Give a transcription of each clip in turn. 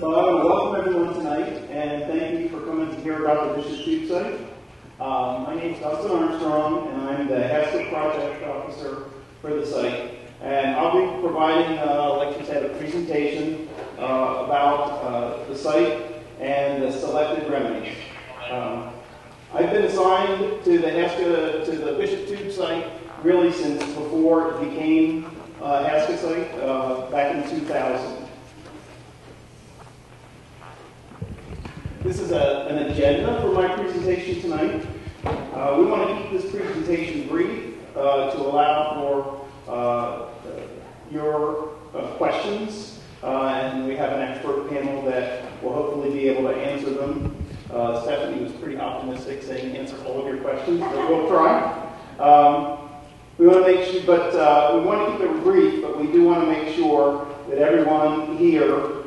Welcome everyone tonight, and thank you for coming to hear about the DEP Sept. My name is Dustin Armstrong, and I'm the hazardous project officer for the site. And I'll be providing, like you said, a presentation about the site and the selected remedies. I've been assigned to the Bishop Tube site really since before it became HASCA site back in 2000. This is an agenda for my presentation tonight. We want to keep this presentation brief to allow for your questions, and we have an expert panel that will hopefully be able to answer them. Stephanie was pretty optimistic, saying answer all of your questions, but we'll try. We want to make sure, but we want to keep it brief, but we do want to make sure that everyone here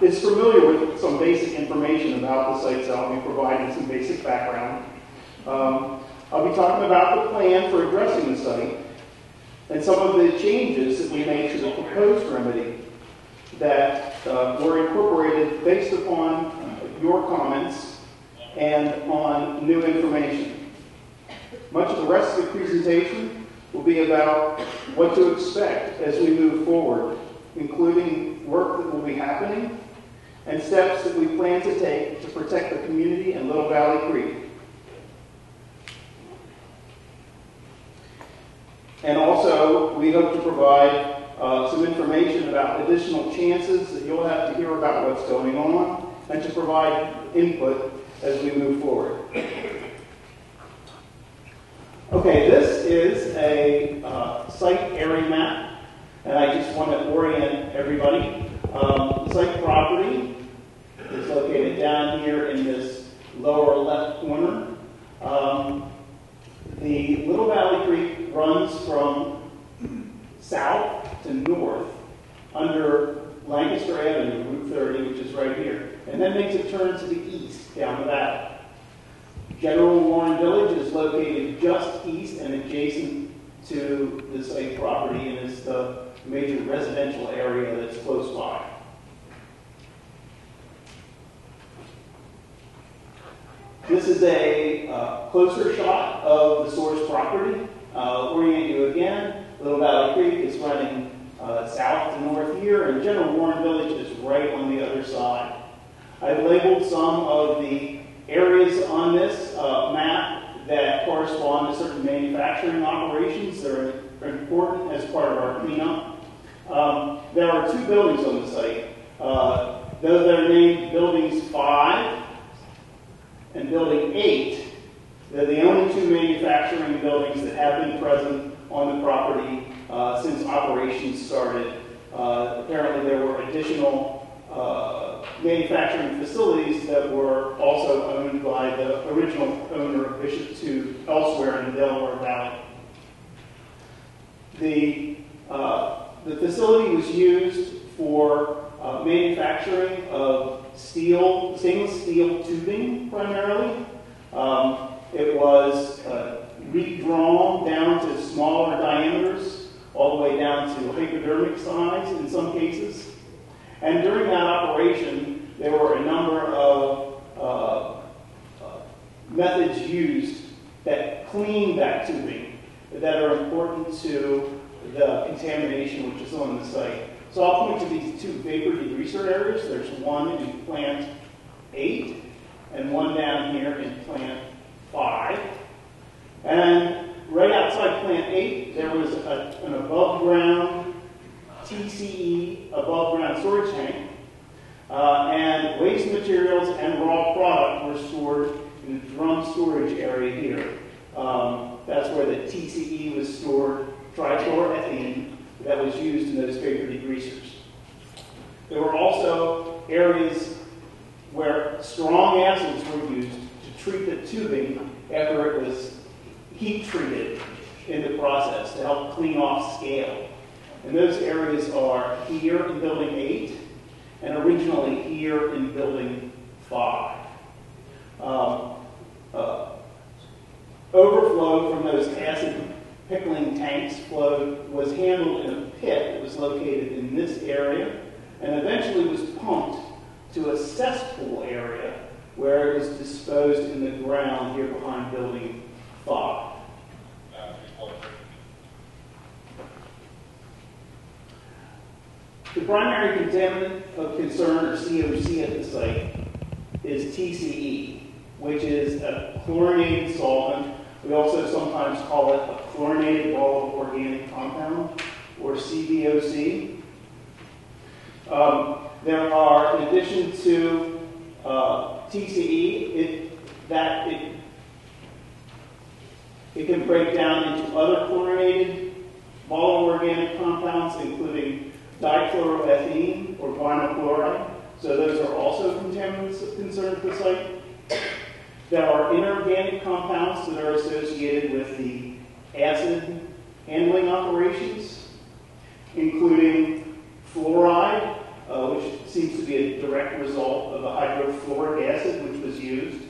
is familiar with some basic information about the site, so I'll be providing some basic background. I'll be talking about the plan for addressing the site and some of the changes that we made to the proposed remedy that were incorporated based upon your comments and on new information. Much of the rest of the presentation will be about what to expect as we move forward, including work that will be happening and steps that we plan to take to protect the community in Little Valley Creek. And also, we hope to provide some information about additional chances that you'll have to hear about what's going on and to provide input as we move forward. Okay, this is a site area map, and I just want to orient everybody. The site property is located down here in this lower left corner. The Little Valley Creek runs from south to north under Lancaster Avenue, Route 30, which is right here, and then makes a turn to the east down the valley. General Warren Village is located just east and adjacent to the site property and is the major residential area that's close by. This is a closer shot of the source property. Orient you again. Little Valley Creek is running south to north here, and General Warren Village is right on the other side. I've labeled some of the areas on this map that correspond to certain manufacturing operations that are important as part of our cleanup. There are two buildings on the site. Those that are named Buildings 5 and Building 8, they're the only two manufacturing buildings that have been present on the property since operations started. Apparently there were additional manufacturing facilities that were also owned by the original owner of Bishop Tube elsewhere in the Delaware Valley. The facility was used for manufacturing of stainless steel tubing primarily. It was redrawn down to smaller diameters, all the way down to hypodermic size in some cases. And during that operation, there were a number of methods used that clean that tubing that are important to the contamination which is on the site. So I'll point to these two vapor degreaser areas. There's one in plant 8 and one down here in plant 5. And right outside plant 8, there was an above-ground TCE above-ground storage tank, and waste materials and raw product were stored in the drum storage area here. That's where the TCE was stored, trichloroethylene, that was used in those vapor degreasers. There were also areas where strong acids were used to treat the tubing after it was heat treated in the process to help clean off scale. And those areas are here in Building 8 and originally here in Building 5. Overflow from those acid pickling tanks was handled in a pit that was located in this area and eventually was pumped to a cesspool area where it was disposed in the ground here behind Building 5. The primary contaminant of concern, or COC, at the site is TCE, which is a chlorinated solvent. We also sometimes call it a chlorinated volatile organic compound, or CVOC. There are, in addition to TCE, it can break down into other chlorinated volatile organic compounds, including dichloroethene or vinyl chloride. So those are also contaminants of concern at the site. There are inorganic compounds that are associated with the acid handling operations, including fluoride, which seems to be a direct result of the hydrofluoric acid which was used,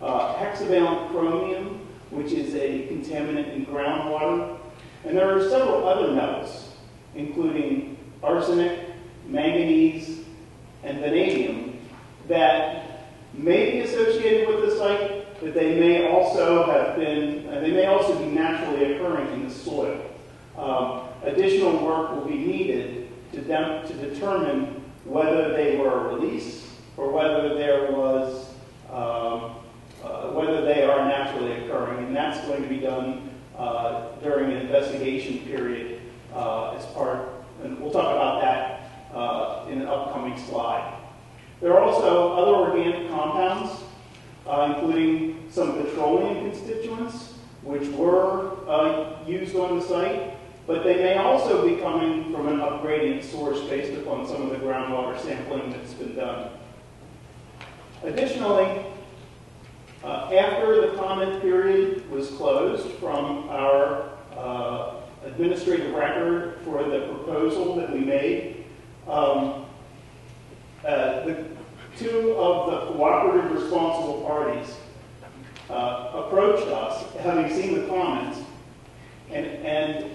hexavalent chromium, which is a contaminant in groundwater, and there are several other metals, including arsenic, manganese, and vanadium, that may be associated with the site, but they may also be naturally occurring in the soil. Additional work will be needed to determine whether they were released or whether whether they are naturally occurring, and that's going to be done during an investigation period as part. And we'll talk about that in an upcoming slide. There are also other organic compounds, including some petroleum constituents, which were used on the site, but they may also be coming from an upgradient source based upon some of the groundwater sampling that's been done. Additionally, after the comment period was closed from our administrative record for the proposal that we made, the two of the cooperative responsible parties approached us, having seen the comments, and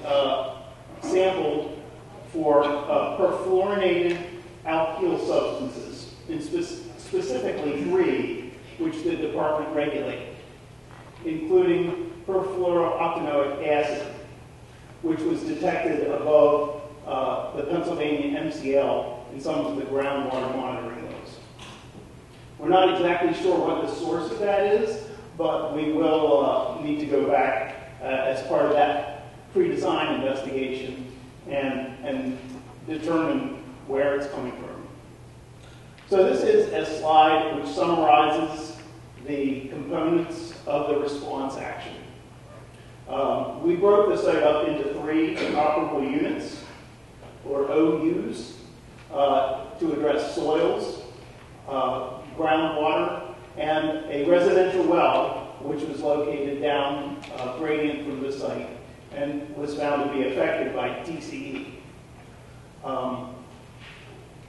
sampled for perfluorinated alkyl substances, and specifically 3, which the department regulated, including perfluorooctanoic acid, which was detected above the Pennsylvania MCL in some of the groundwater monitoring loads. We're not exactly sure what the source of that is, but we will need to go back as part of that pre-design investigation and determine where it's coming from. So this is a slide which summarizes the components of the response action. We broke the site up into 3 operable units, or OUs, to address soils, groundwater, and a residential well, which was located down gradient from the site and was found to be affected by TCE.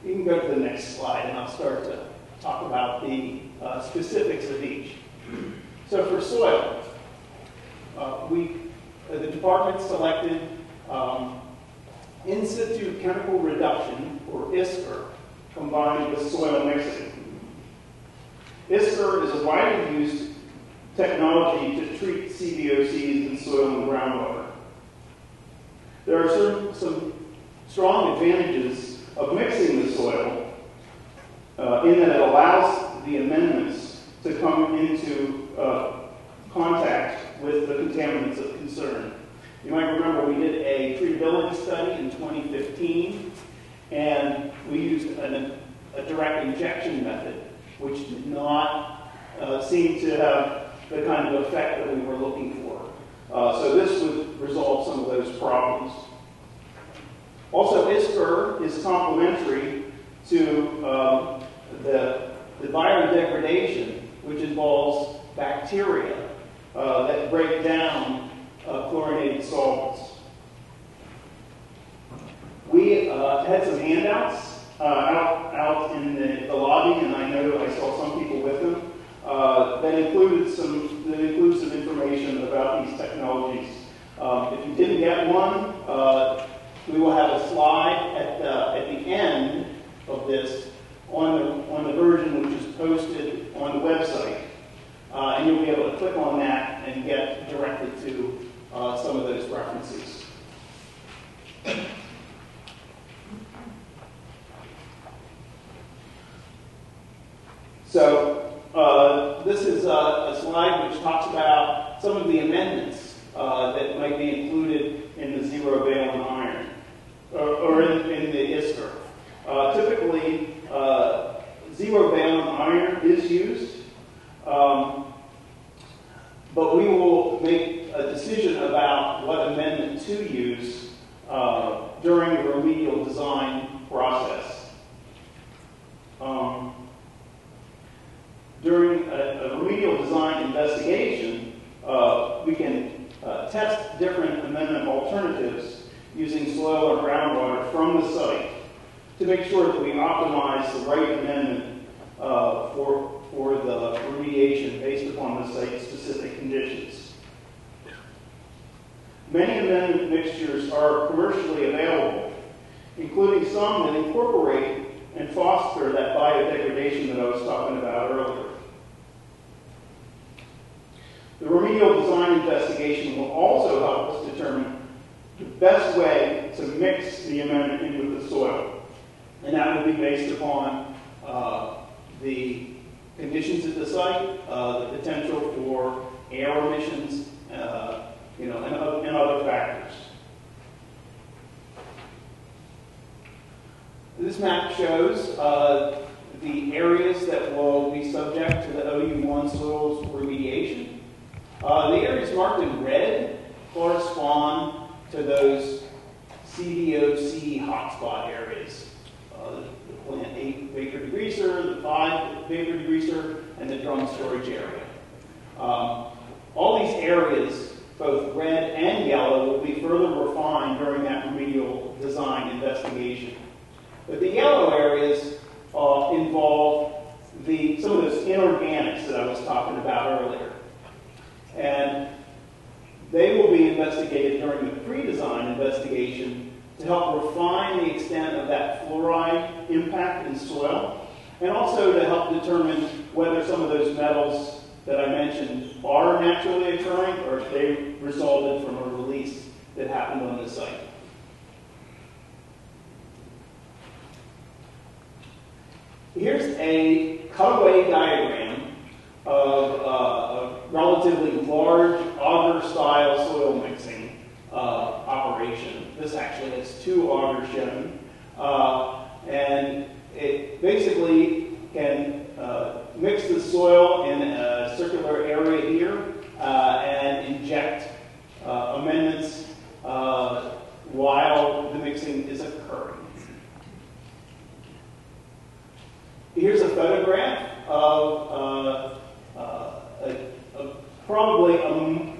You can go to the next slide, and I'll start to talk about the specifics of each. So for soil, the department selected in situ chemical reduction, or ISCR, combined with soil mixing. ISCR is a widely used technology to treat CVOCs in soil and groundwater. There are some strong advantages of mixing the soil in that it allows the amendments to come into contact with the contaminants of concern. You might remember we did a treatability study in 2015, and we used a direct injection method, which did not seem to have the kind of effect that we were looking for. So this would resolve some of those problems. Also, ISCR is complementary to the biodegradation, which involves bacteria that break down chlorinated solvents. We had some handouts out in the lobby, and I know I saw some people with them that includes some information about these technologies. If you didn't get one, we will have a slide at the end of this on So this is a slide which talks about some of the amendments that might be included in the zero valent iron, or in the ISTR. Typically, zero valent iron is used, but we will make a decision about what amendment to use during the remedial design process. During a remedial design investigation, we can test different amendment alternatives using soil or groundwater from the site to make sure that we optimize the right amendment for the remediation based upon the site-specific conditions. Many amendment mixtures are commercially available, including some that incorporate and foster that biodegradation that I was talking about earlier. The remedial design investigation will also help us determine the best way to mix the amendment in with the soil. And that will be based upon the conditions at the site, the potential for air emissions, and other factors. This map shows the areas that will be subject to the OU1 soils remediation. The areas marked in red correspond to those CVOC hotspot areas. The plant 8 vapor degreaser, the 5 vapor degreaser, and the drum storage area. All these areas, both red and yellow, will be further refined during that remedial design investigation. But the yellow areas involve some of those inorganics that I was talking about earlier. And they will be investigated during the pre-design investigation to help refine the extent of that fluoride impact in soil, and also to help determine whether some of those metals that I mentioned are naturally occurring or if they resulted from a release that happened on the site. Here's a cutaway diagram of a relatively large auger-style soil mixing operation. This actually has 2 augers shown. And it basically can mix the soil in a circular area here and inject amendments while the mixing is occurring. Here's a photograph of probably a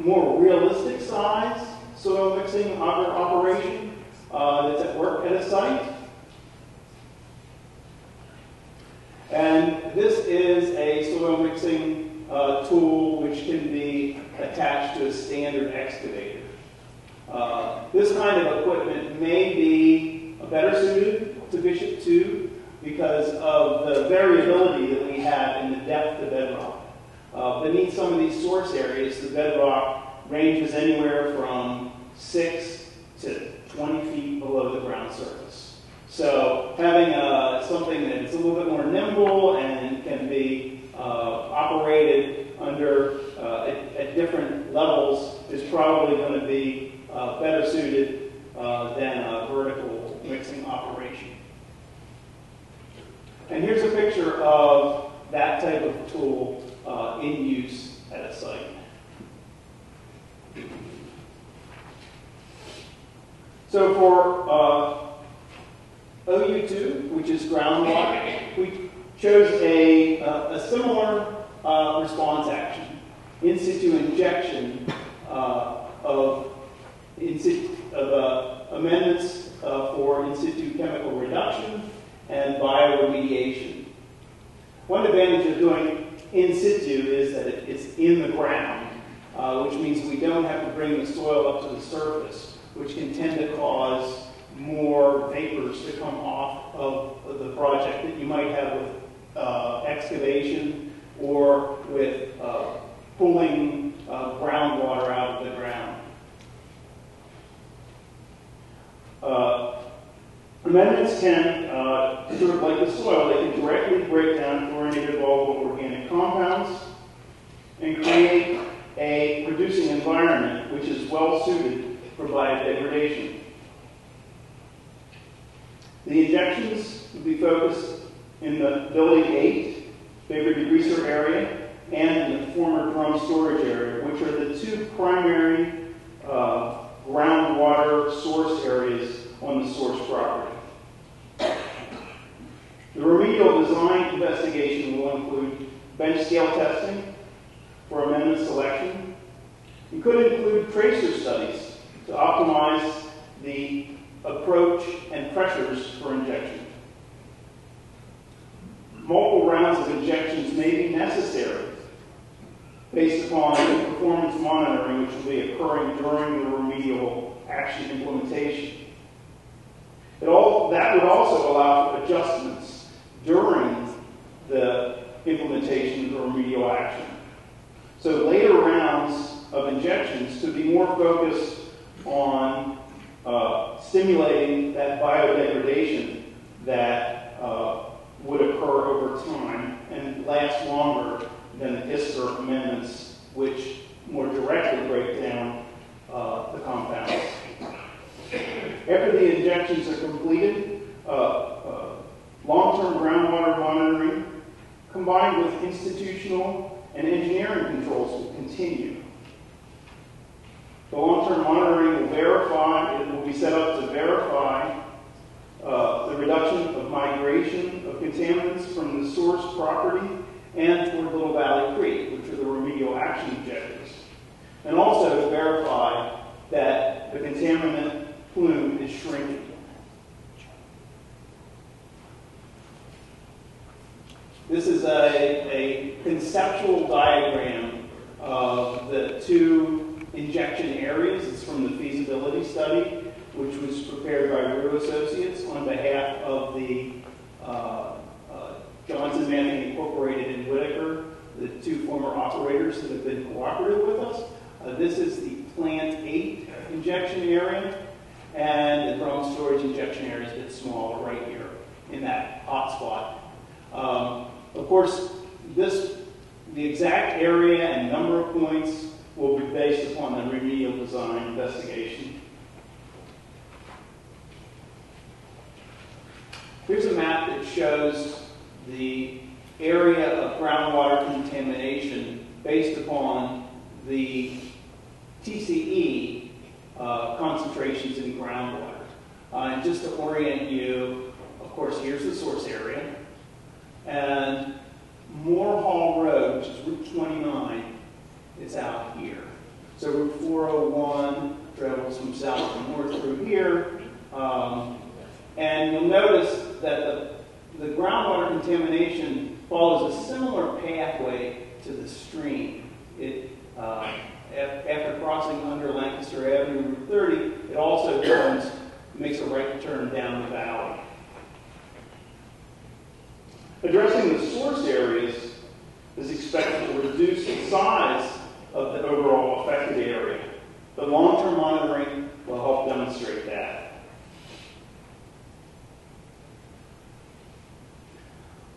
more realistic size soil mixing auger operation that's at work at a site. And this is a soil mixing tool which can be attached to a standard excavator. This kind of equipment may be better suited to Bishop 2 because of the variability that we have in the depth of bedrock. Beneath some of these source areas, the bedrock ranges anywhere from 6 to 20 feet below the ground surface. So having something that's a little bit more nimble and can be operated under at different levels is probably going to be better suited than a vertical mixing operation. And here's a picture of that type of tool in use at a site. So for OU2, which is groundwater, we chose a similar response action, in situ injection of amendments for in situ chemical reduction and bioremediation. One advantage of doing in situ is that it's in the ground, which means we don't have to bring the soil up to the surface, which can tend to cause more vapors to come off of the project that you might have with excavation or with pulling groundwater out of the ground. Amendments can, sort of like the soil, they can directly break down chlorinated volatile organic compounds and create a producing environment which is well suited for biodegradation. The injections will be focused in the Building 8, favored degreaser area, and in the former drum storage area, which are the two primary groundwater source areas on the source property. The remedial design investigation will include bench scale testing for amendment selection. It could include tracer studies to optimize the approach and pressures for injection. Multiple rounds of injections may be necessary based upon performance monitoring, which will be occurring during the remedial action implementation. That would also allow for adjustments during the implementation of the remedial action. So later rounds of injections to be more focused on stimulating that biodegradation that would occur over time and last longer than the ISPR amendments, which more directly break down the compounds. After the injections are completed, long-term groundwater monitoring combined with institutional and engineering controls will continue. The long-term monitoring will be set up to verify the reduction of migration of contaminants from the source property and toward Little Valley Creek, which are the remedial action objectives, and also to verify that the contaminant plume is shrinking. This is a conceptual diagram of the two injection areas. It's from the feasibility study, which was prepared by Rue Associates on behalf of the Johnson Manning Incorporated in Whitaker, the two former operators that have been cooperative with us. This is the Plant 8 injection area, and the drum storage injection area is a bit smaller right here in that hot spot. Of course, the exact area and number of points will be based upon the remedial design investigation. Here's a map that shows the area of groundwater contamination based upon the TCE concentrations in groundwater. And just to orient you, of course, here's the source area. And Moore Hall Road, which is Route 29, is out here. So Route 401 travels from south to north through here. And you'll notice that the groundwater contamination follows a similar pathway to the stream. After crossing under Lancaster Avenue, Route 30, it also makes a right turn down the valley. Addressing the source areas is expected to reduce the size of the overall affected area. The long-term monitoring will help demonstrate that.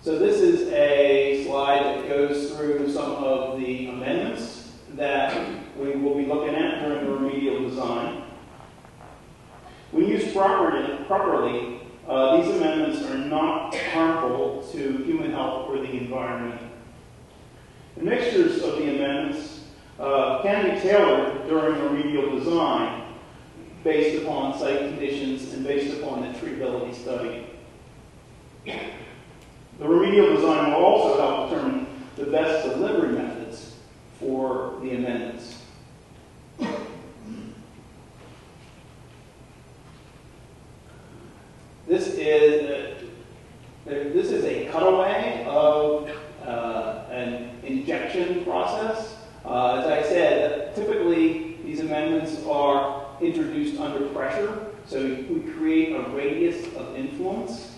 So this is a slide that goes through some of the amendments that we will be looking at during the remedial design. When used properly, these amendments are not harmful to human health or the environment. The mixtures of the amendments can be tailored during remedial design based upon site conditions and based upon the treatability study. The remedial design will also help determine the best delivery methods for the amendments. This is a cutaway of an injection process. As I said, typically these amendments are introduced under pressure, so we create a radius of influence.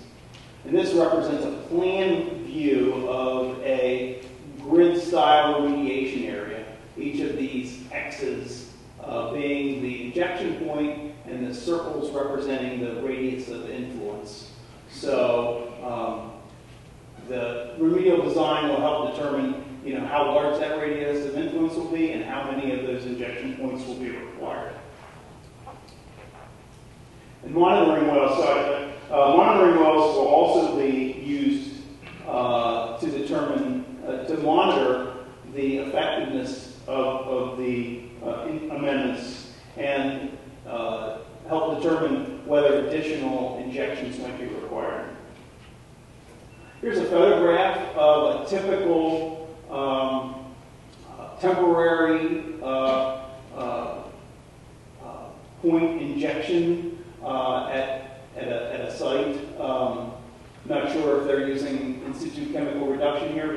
And this represents a plan view of a grid-style remediation area, each of these X's being the injection point and the circles representing the radius of influence. So the remedial design will help determine how large that radius of influence will be and how many of those injection points will be required. And monitoring wells, monitoring wells will also be used to determine, to monitor the effectiveness of the amendments and help determine whether additional injections might be required. Here's a photograph of a typical temporary point injection at a site. Not sure if they're using in situ chemical reduction here,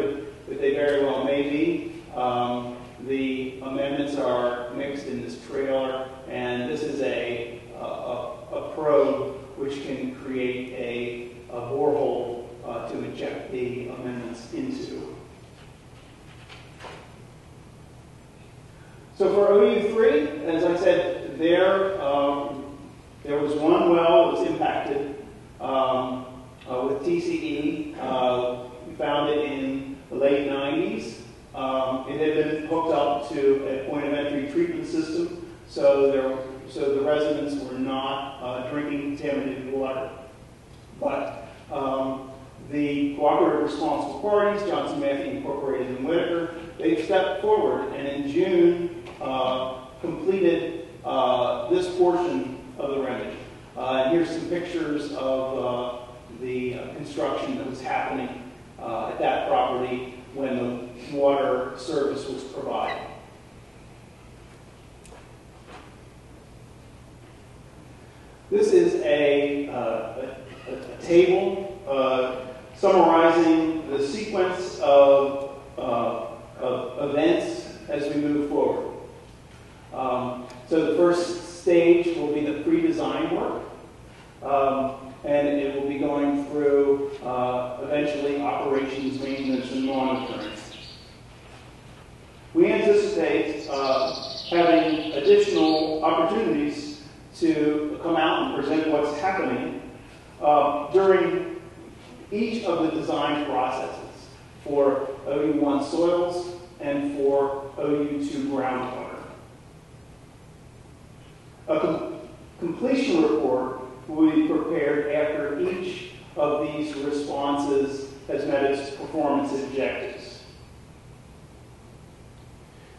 but they very well may be. The amendments are mixed in this trailer, and this is a probe which can create a borehole to inject the amendments into. So for OU3, as I said, there was one well that was impacted with TCE. We found it in the late 90s. It had been hooked up to a point of entry treatment system, so the residents were not drinking contaminated water. But the cooperative responsible parties, Johnson Matthey Incorporated and Whitaker, they stepped forward and in June completed this portion of the remedy. And here's some pictures of the construction that was happening at that property when the water service was provided. This is a table summarizing the sequence of events as we move forward. So the first stage will be the pre-design work, and it will be going through eventually operations, maintenance, and monitoring. We anticipate having additional opportunities to come out and present what's happening during each of the design processes for OU1 soils and for OU2 groundwater. A completion report will be prepared after each of these responses has met its performance objectives.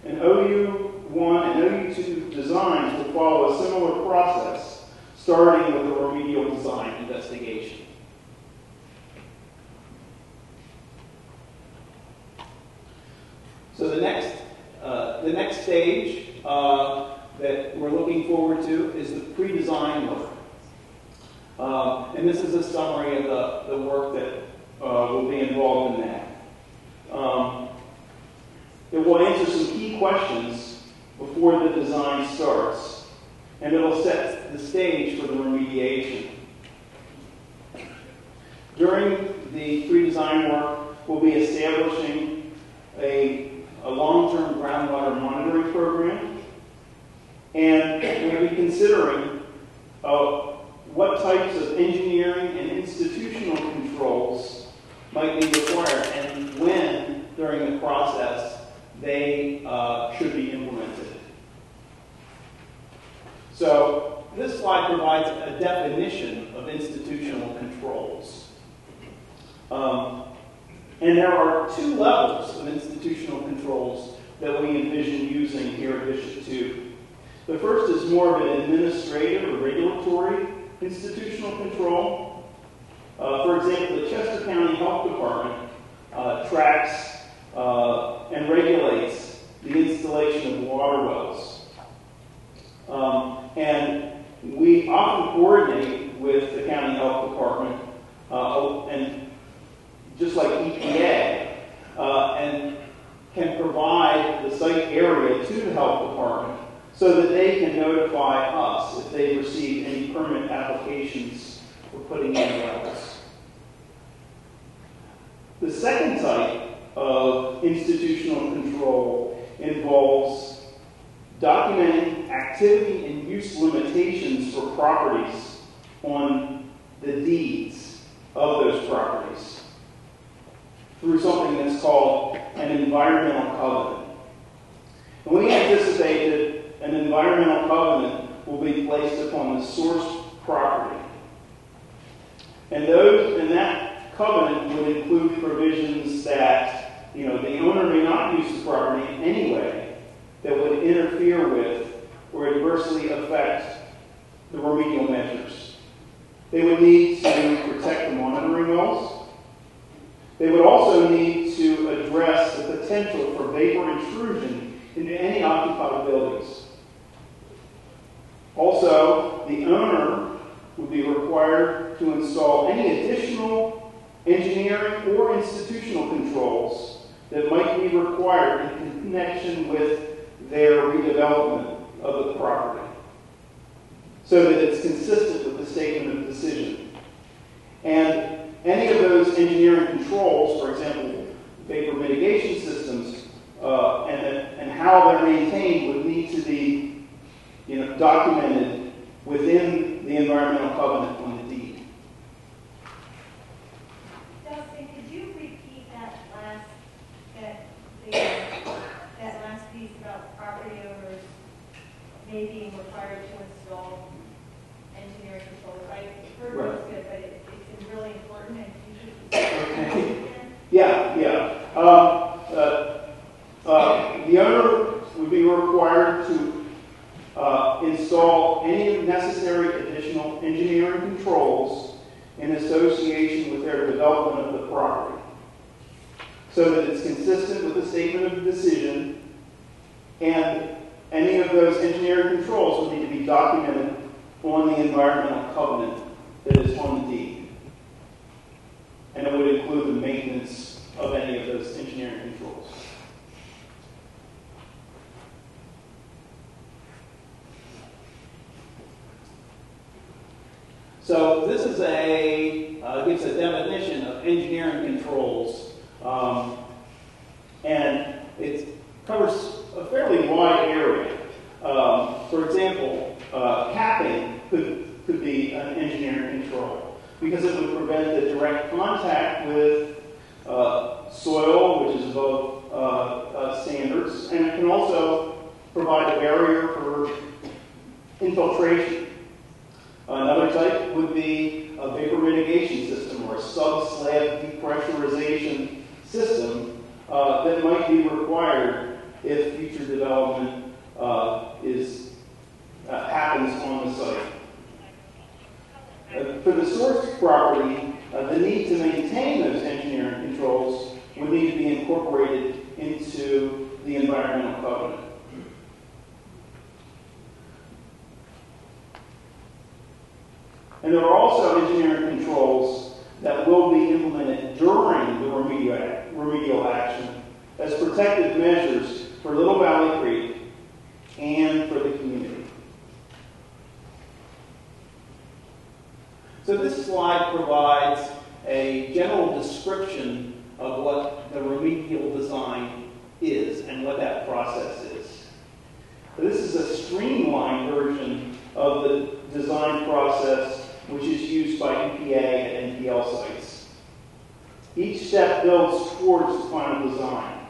And OU1 and OU2 designs will follow a similar process, starting with a remedial design investigation. So the next stage that we're looking forward to is the pre-design work. And this is a summary of the work that will be involved in that. It will answer some key questions before the design starts, and it'll set the stage for the remediation. During the pre-design work, we'll be establishing a long-term groundwater monitoring program, and we'll be considering what types of engineering and institutional controls might be required and when, during the process, they should be implemented. So this slide provides a definition of institutional controls. And there are two levels of institutional controls that we envision using here at Bishop 2. The first is more of an administrative or regulatory institutional control. For example, the Chester County Health Department tracks and regulates the installation of water wells. And we often coordinate with the County Health Department, and just like EPA, and can provide the site area to the Health Department so that they can notify us if they receive any permit applications for putting in wells. The second type of institutional control involves documenting activity and use limitations for properties on the deeds of those properties through something that's called an environmental covenant. And we anticipate that an environmental covenant will be placed upon the source property. And that covenant would include provisions that, the owner may not use the property in any way that would interfere with or adversely affect the remedial measures. They would need to protect the monitoring wells. They would also need to address the potential for vapor intrusion into any occupied buildings. Also, the owner would be required to install any additional engineering or institutional controls that might be required in connection with their redevelopment of the property, so that it's consistent with the statement of decision. And any of those engineering controls, for example, vapor mitigation systems, and how they're maintained would need to be documented within the environmental covenant on the deed. Dustin, could you repeat that last piece about property owners may be required to install engineering controls? I heard it was good, but it's really important. And Okay. Yeah. The owner would be required to install any necessary additional engineering controls in association with their development of the property, so that it's consistent with the statement of decision, and any of those engineering controls would need to be documented on the environmental covenant that is on the deed. And it would include the maintenance of any of those engineering controls. So this is gives a definition of engineering controls, and it covers a fairly wide area. For example, capping could be an engineering control, because it would prevent the direct contact with soil, which is above standards, and it can also provide a barrier for infiltration. Another type would be a vapor mitigation system or a sub-slab depressurization system that might be required if future development happens on the site. For the source property, the need to maintain those engineering controls would need to be incorporated into the environmental covenant. And there are also engineering controls that will be implemented during the remedial action as protective measures for Little Valley Creek and for the community. So this slide provides a general description of what the remedial design is and what that process is. So this is a streamlined version of the design process which is used by EPA and NPL sites. Each step builds towards the final design.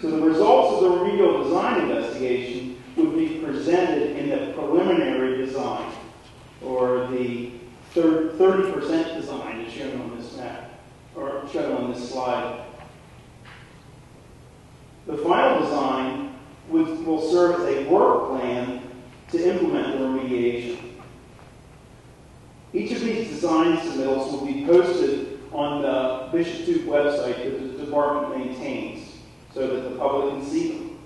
So the results of the remedial design investigation would be presented in the preliminary design, or the 30% design is shown on this map, or shown on this slide. The final design will serve as a work plan to implement the remediation. Each of these design submittals will be posted on the Bishop Tube website that the department maintains so that the public can see them.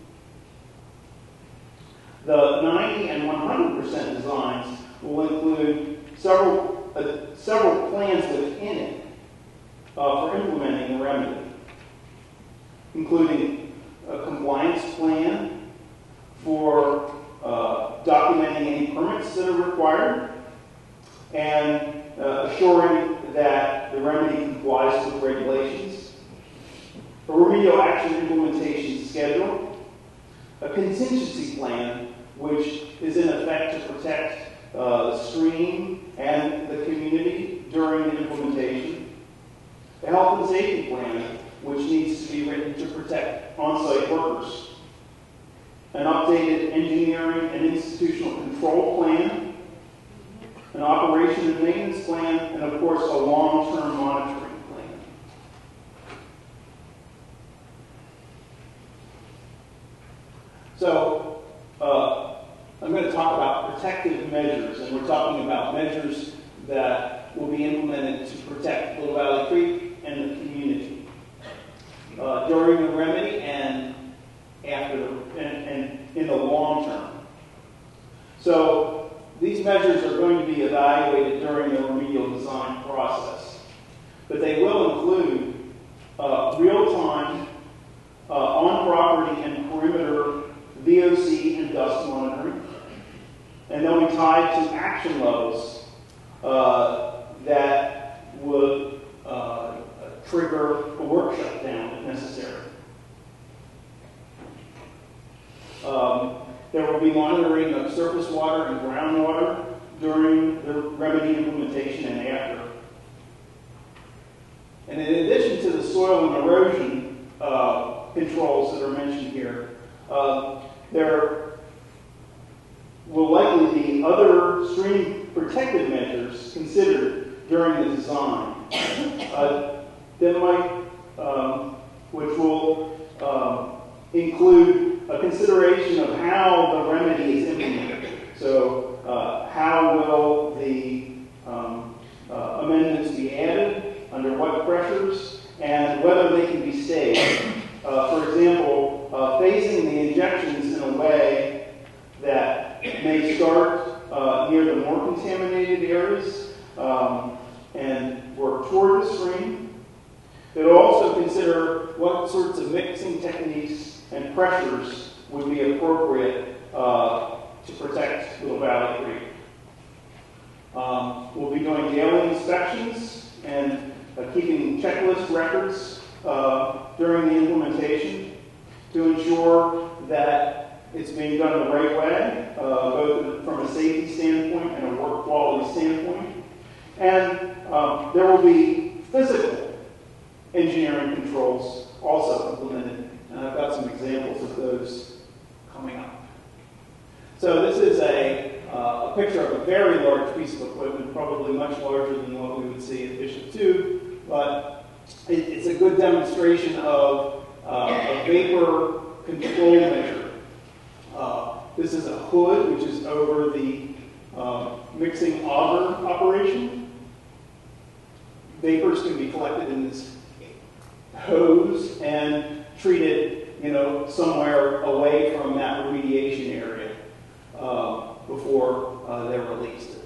The 90 and 100% designs will include several plans within it for implementing the remedy, including a compliance plan for documenting any permits that are required, and assuring that the remedy complies with regulations, a remedial action implementation schedule, a contingency plan which is in effect to protect the stream and the community during the implementation. A health and safety plan, which needs to be written to protect on-site workers. An updated engineering and institutional control plan, an operation and maintenance plan, and of course a long-term monitoring plan. So I'm going to talk about protective measures, and we're talking about measures that will be implemented to protect Little Valley Creek and the community during the remedy and and in the long term. So these measures are going to be evaluated during the remedial design process, but they will include real-time on-property and perimeter VOC and dust monitoring, and they'll be tied to action levels that would trigger a work shutdown if necessary. There will be monitoring of surface water and groundwater during the remedy implementation and after. And in addition to the soil and erosion controls that are mentioned here, there will likely be other stream protective measures considered during the design that might, which will include a consideration of how the remedy is implemented. So how will the amendments be added, under what pressures, and whether they can be staged. For example, phasing the injections in a way that may start near the more contaminated areas and work toward the stream. It will also consider what sorts of mixing techniques and pressures would be appropriate to protect Little Valley Creek. We'll be doing daily inspections and keeping checklist records during the implementation to ensure that it's being done the right way, both from a safety standpoint and a work quality standpoint. And there will be physical engineering controls also implemented. And I've got some examples of those coming up. So this is a picture of a very large piece of equipment, probably much larger than what we would see at Bishop 2, but it's a good demonstration of a vapor control measure. This is a hood, which is over the mixing auger operation. Vapors can be collected in this hose and treated, somewhere away from that remediation area before they're released.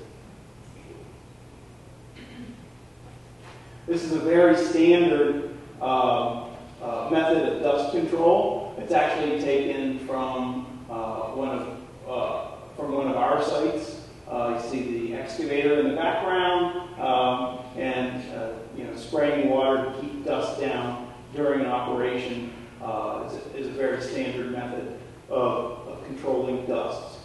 This is a very standard method of dust control. It's actually taken from one of our sites. You see the excavator in the background, and spraying water to keep dust down during an operation is a very standard method of controlling dust.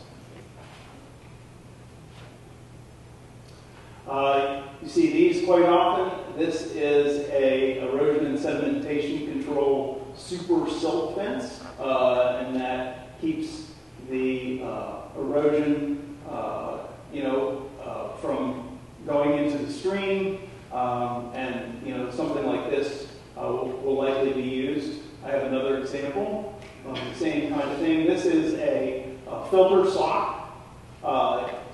You see these quite often. This is a erosion and sedimentation control super silt fence, and that keeps the erosion, from going into the stream, and something like this will likely be used. I have another example of the same kind of thing. This is a filter sock.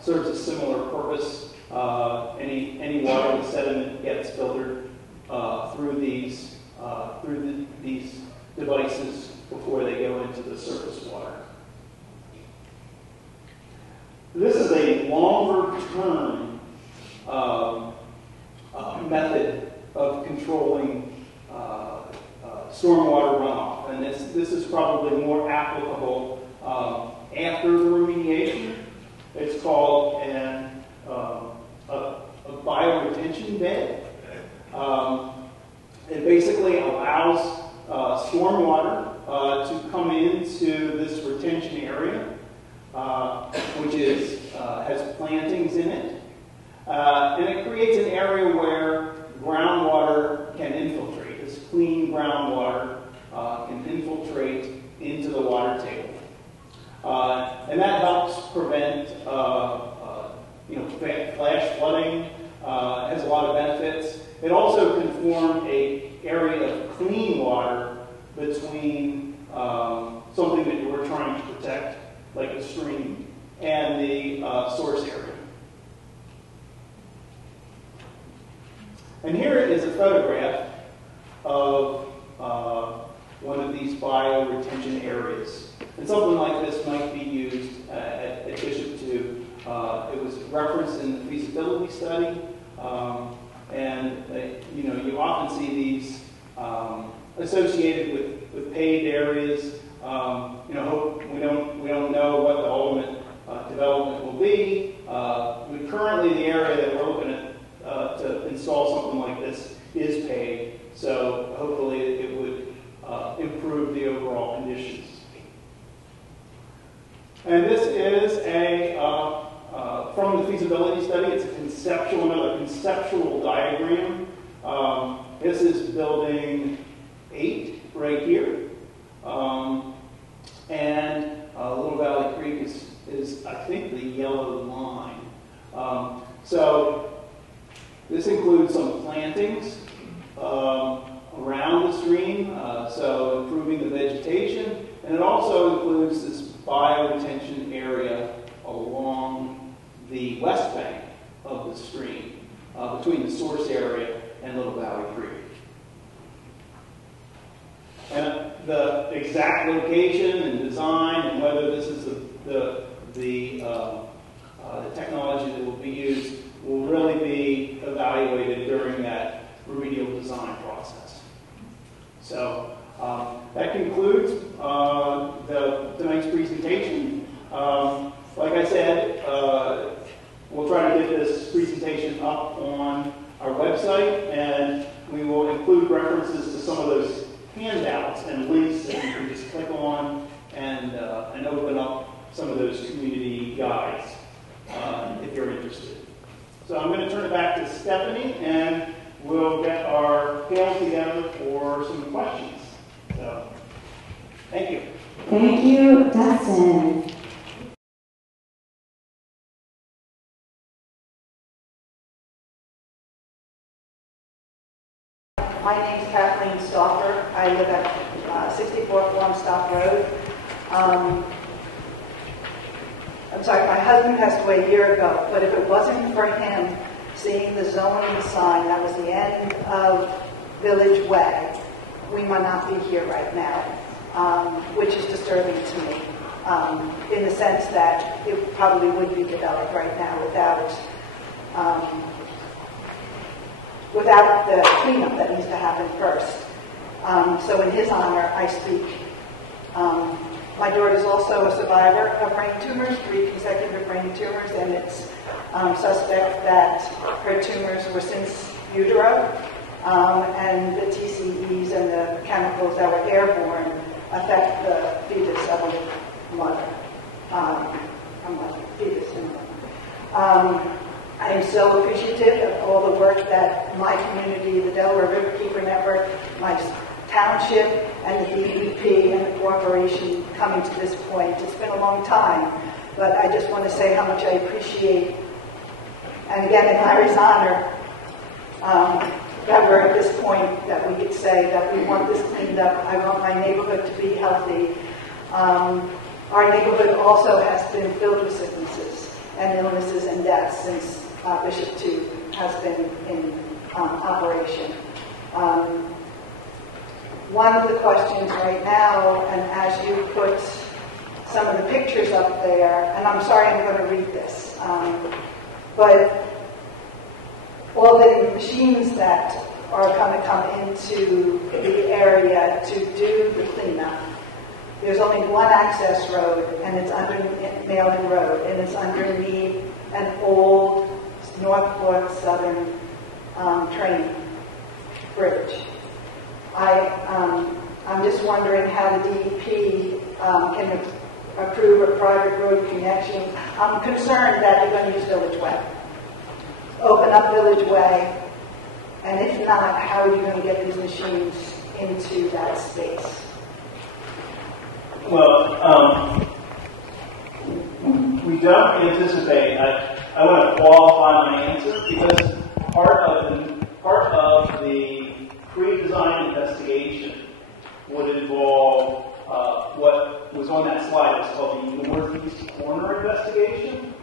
Serves a similar purpose. Any water and sediment gets filtered through these devices before they go into the surface water. This is a longer-term method of controlling stormwater runoff, and this is probably more applicable after the remediation. It's called a bioretention bed. It basically allows stormwater to come into this retention area which has plantings in it. And it creates an area where groundwater can infiltrate. This clean groundwater can infiltrate into the water table. And that helps prevent flash flooding, has a lot of benefits. It also can form an area of clean water between something that you were trying to protect, like the stream, and the source area. And here is a photograph of one of these bioretention areas. And something like this might be used at Bishop 2. It was referenced in the feasibility study, and you often see these associated with paved areas. We don't know what the ultimate development will be. Currently, the area that we're looking at to install something like this is paved, so hopefully it would improve the overall conditions. And this is from the feasibility study. It's another conceptual diagram. This is building 8 right here. And Little Valley Creek is I think, the yellow line. So this includes some plantings around the stream, so improving the vegetation. And it also includes this bioretention area along the west bank of the stream, between the source area and Little Valley Creek. And the exact location and design and whether this is the technology that will be used will really be evaluated during that remedial design process. So that concludes tonight's presentation. Like I said, we'll try to get this presentation up on our website, and we will include references to some of those handouts and links that you can just click on and open up some of those community guides if you're interested. So I'm going to turn it back to Stephanie, and we'll get our panel together for some questions. So, thank you. Thank you, Dustin. My name is Kathleen Stauffer. I live at 64 Formstock Road. I'm sorry, my husband passed away a year ago, but if it wasn't for him seeing the zoning sign that was the end of Village Way, we might not be here right now, which is disturbing to me, in the sense that it probably would be developed right now without the cleanup that needs to happen first. So in his honor, I speak. My daughter is also a survivor of brain tumors, 3 consecutive brain tumors, and it's suspect that her tumors were since utero, and the TCEs and the chemicals that were airborne affect the fetus of a mother. Fetus and mother. I am so appreciative of all the work that my community, the Delaware Riverkeeper Network, my township, and the DEP and the corporation coming to this point. It's been a long time, but I just want to say how much I appreciate, and again, in Larry's honor, that we're at this point that we could say that we want this cleaned up. I want my neighborhood to be healthy. Our neighborhood also has been filled with sicknesses and illnesses and deaths since Bishop 2 has been in operation. One of the questions right now, and as you put some of the pictures up there, and I'm sorry I'm going to read this, but all the machines that are going to come into the area to do the cleanup, there's only one access road, and it's underneath Malin Road, and it's underneath an old North Southern train bridge. I'm just wondering how the DEP can approve a private road connection. I'm concerned that you're going to use Village Way. Open up Village Way, and if not, how are you going to get these machines into that space? Well, we don't anticipate. I want to qualify my answer because part of the pre-design investigation would involve what was on that slide. It's called the Northeast Corner Investigation,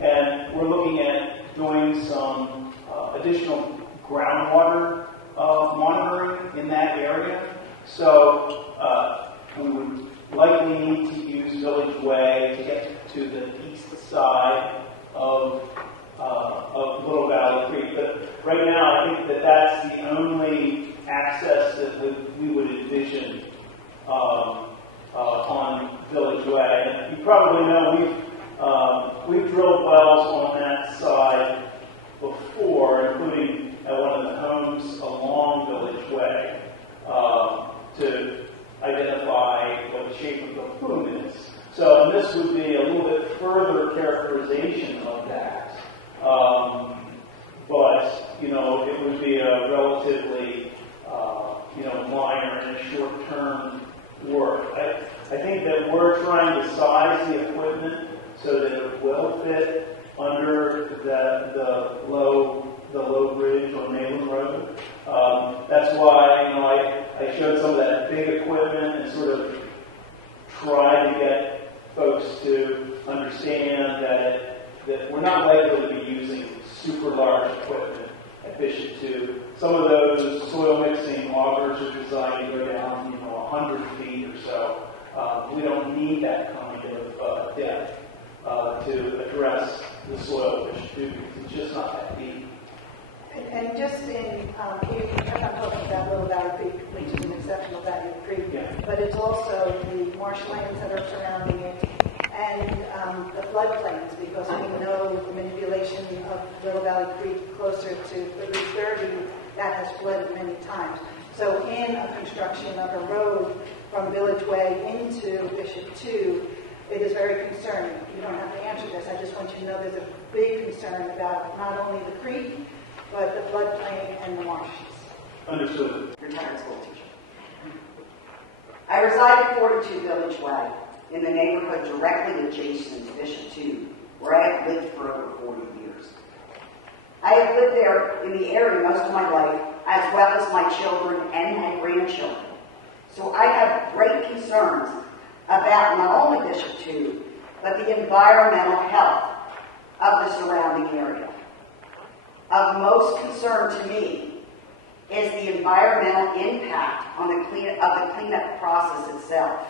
and we're looking at doing some additional groundwater monitoring in that area. So we would likely need to use Village Way to get to the east side of Little Valley Creek. But right now, I think that that's the only access that we would envision on Village Way. And you probably know we've drilled wells on that side before, including at one of the homes along Village Way, to identify what the shape of the plume is. So this would be a little bit further characterization of that. But, it would be a relatively, minor and short-term work. I think that we're trying to size the equipment so that it will fit under the low bridge on Malin Road. That's why, I showed some of that big equipment and sort of tried to get folks to understand that we're not likely to be using super large equipment at Bishop 2. Some of those soil mixing augers are designed to go down, 100 feet or so. We don't need that kind of depth to address the soil at Bishop 2 because it's just not that deep. And just I'm talking about Little Valley Creek, which is an exceptional value creek, but it's also the marshlands that are surrounding it and the floodplains, because we know the manipulation of Little Valley Creek closer to the Route 30 that has flooded many times. So in a construction of a road from Village Way into Bishop 2, it is very concerning. You don't have to answer this. I just want you to know there's a big concern about not only the creek, but the floodplain and the marshes. Understood. Retired school teacher. I reside at 42 Village Way, in the neighborhood directly adjacent to Bishop 2, where I have lived for over 40 years. I have lived there in the area most of my life, as well as my children and my grandchildren. So I have great concerns about not only Bishop 2, but the environmental health of the surrounding area. Of most concern to me is the environmental impact on the cleanup process itself.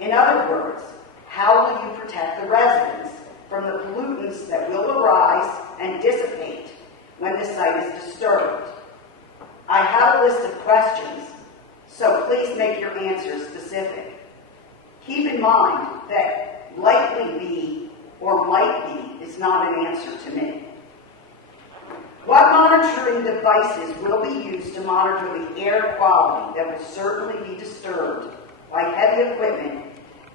In other words, how will you protect the residents from the pollutants that will arise and dissipate when the site is disturbed? I have a list of questions, so please make your answers specific. Keep in mind that likely be or might be is not an answer to me. What monitoring devices will be used to monitor the air quality that will certainly be disturbed by heavy equipment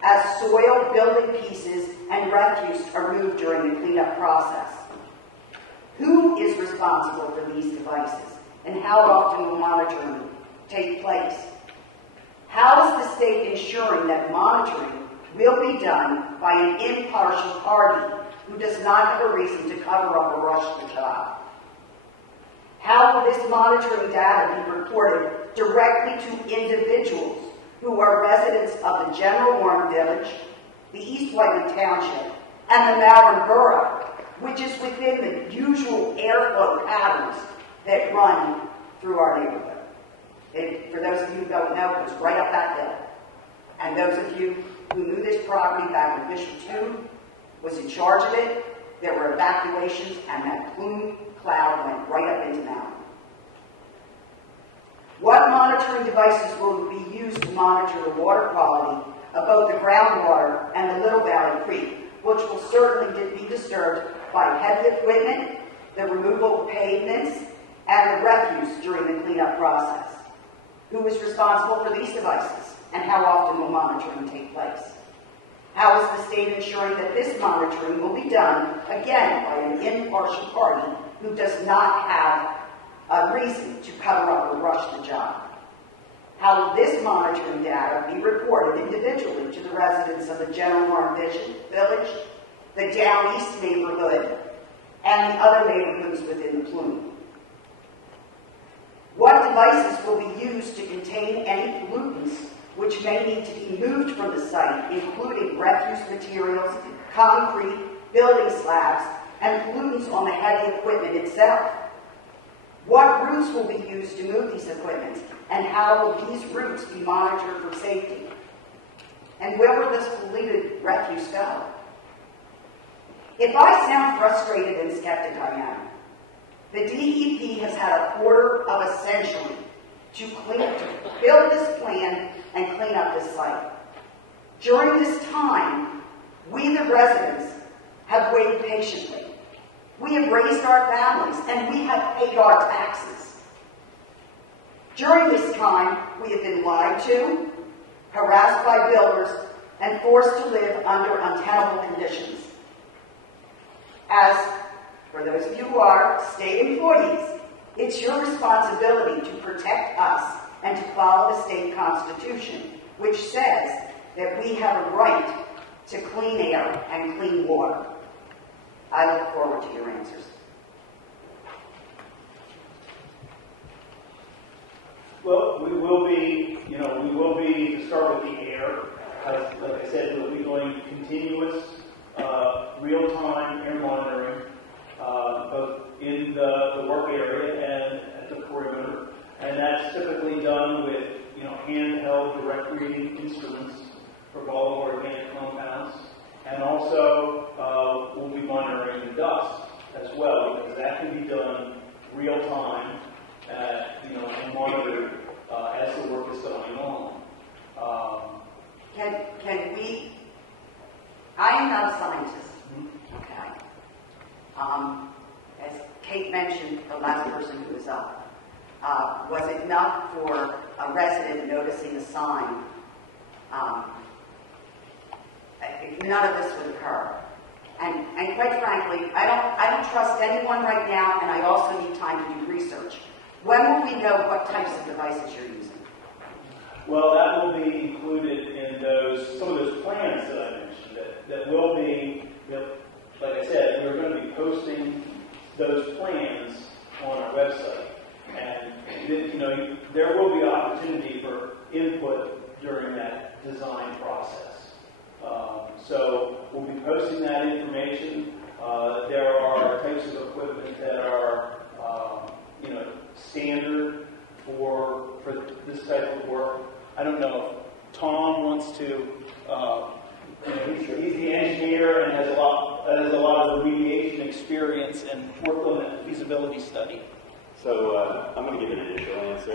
as soil, building pieces, and refuse are moved during the cleanup process? Who is responsible for these devices, and how often will monitoring take place? How is the state ensuring that monitoring will be done by an impartial party who does not have a reason to cover up or rush the job? How will this monitoring data be reported directly to individuals who are residents of the General Warren Village, the East Whiteland Township, and the Malvern Borough, which is within the usual airflow patterns that run through our neighborhood? For those of you who don't know, it was right up that hill. And those of you who knew this property back when Bishop 2 was in charge of it, there were evacuations, and that plume cloud went right up into mountain. What monitoring devices will be used to monitor the water quality of both the groundwater and the Little Valley Creek, which will certainly be disturbed by heavy equipment, the removal of pavements, and the refuse during the cleanup process? Who is responsible for these devices? And how often will monitoring take place? How is the state ensuring that this monitoring will be done, again, by an impartial party who does not have a reason to cover up or rush the job? How will this monitoring data be reported individually to the residents of the General Harm Village, the Down East neighborhood, and the other neighborhoods within the plume? What devices will be used to contain any pollutants which may need to be moved from the site, including refuse materials, concrete, building slabs, and pollutants on the heavy equipment itself? What routes will be used to move these equipment, and how will these routes be monitored for safety? And where will this polluted refuse go? If I sound frustrated and skeptic, I am. The DEP has had a quarter of a century to build this plan and clean up this site. During this time, we, the residents, have waited patiently. We have raised our families, and we have paid our taxes. During this time, we have been lied to, harassed by builders, and forced to live under untenable conditions. As for those of you who are state employees, it's your responsibility to protect us and to follow the state constitution, which says that we have a right to clean air and clean water. I look forward to your answers. Well, we will be, to start with the air. Like I said, we'll be doing continuous, real-time air monitoring, both in the work area and at the perimeter. And that's typically done with, handheld direct reading instruments for volatile organic compounds. And also, we'll be monitoring the dust as well, because that can be done real time, and monitored as the work is going on. Can we? I am not a scientist. Okay. As Kate mentioned, the last person who was up, was it enough for a resident noticing a sign? None of this would occur. And quite frankly, I don't trust anyone right now, and I also need time to do research. When will we know what types of devices you're using? Well, that will be included in some of those plans that I mentioned. That will be, like I said, we're going to be posting those plans on our website, and there will be opportunity for input during that design process. So we'll be posting that information. There are types of equipment that are, standard for this type of work. I don't know if Tom wants to. He's the engineer and has a lot of remediation experience and worked on that feasibility study. So I'm going to give an initial answer,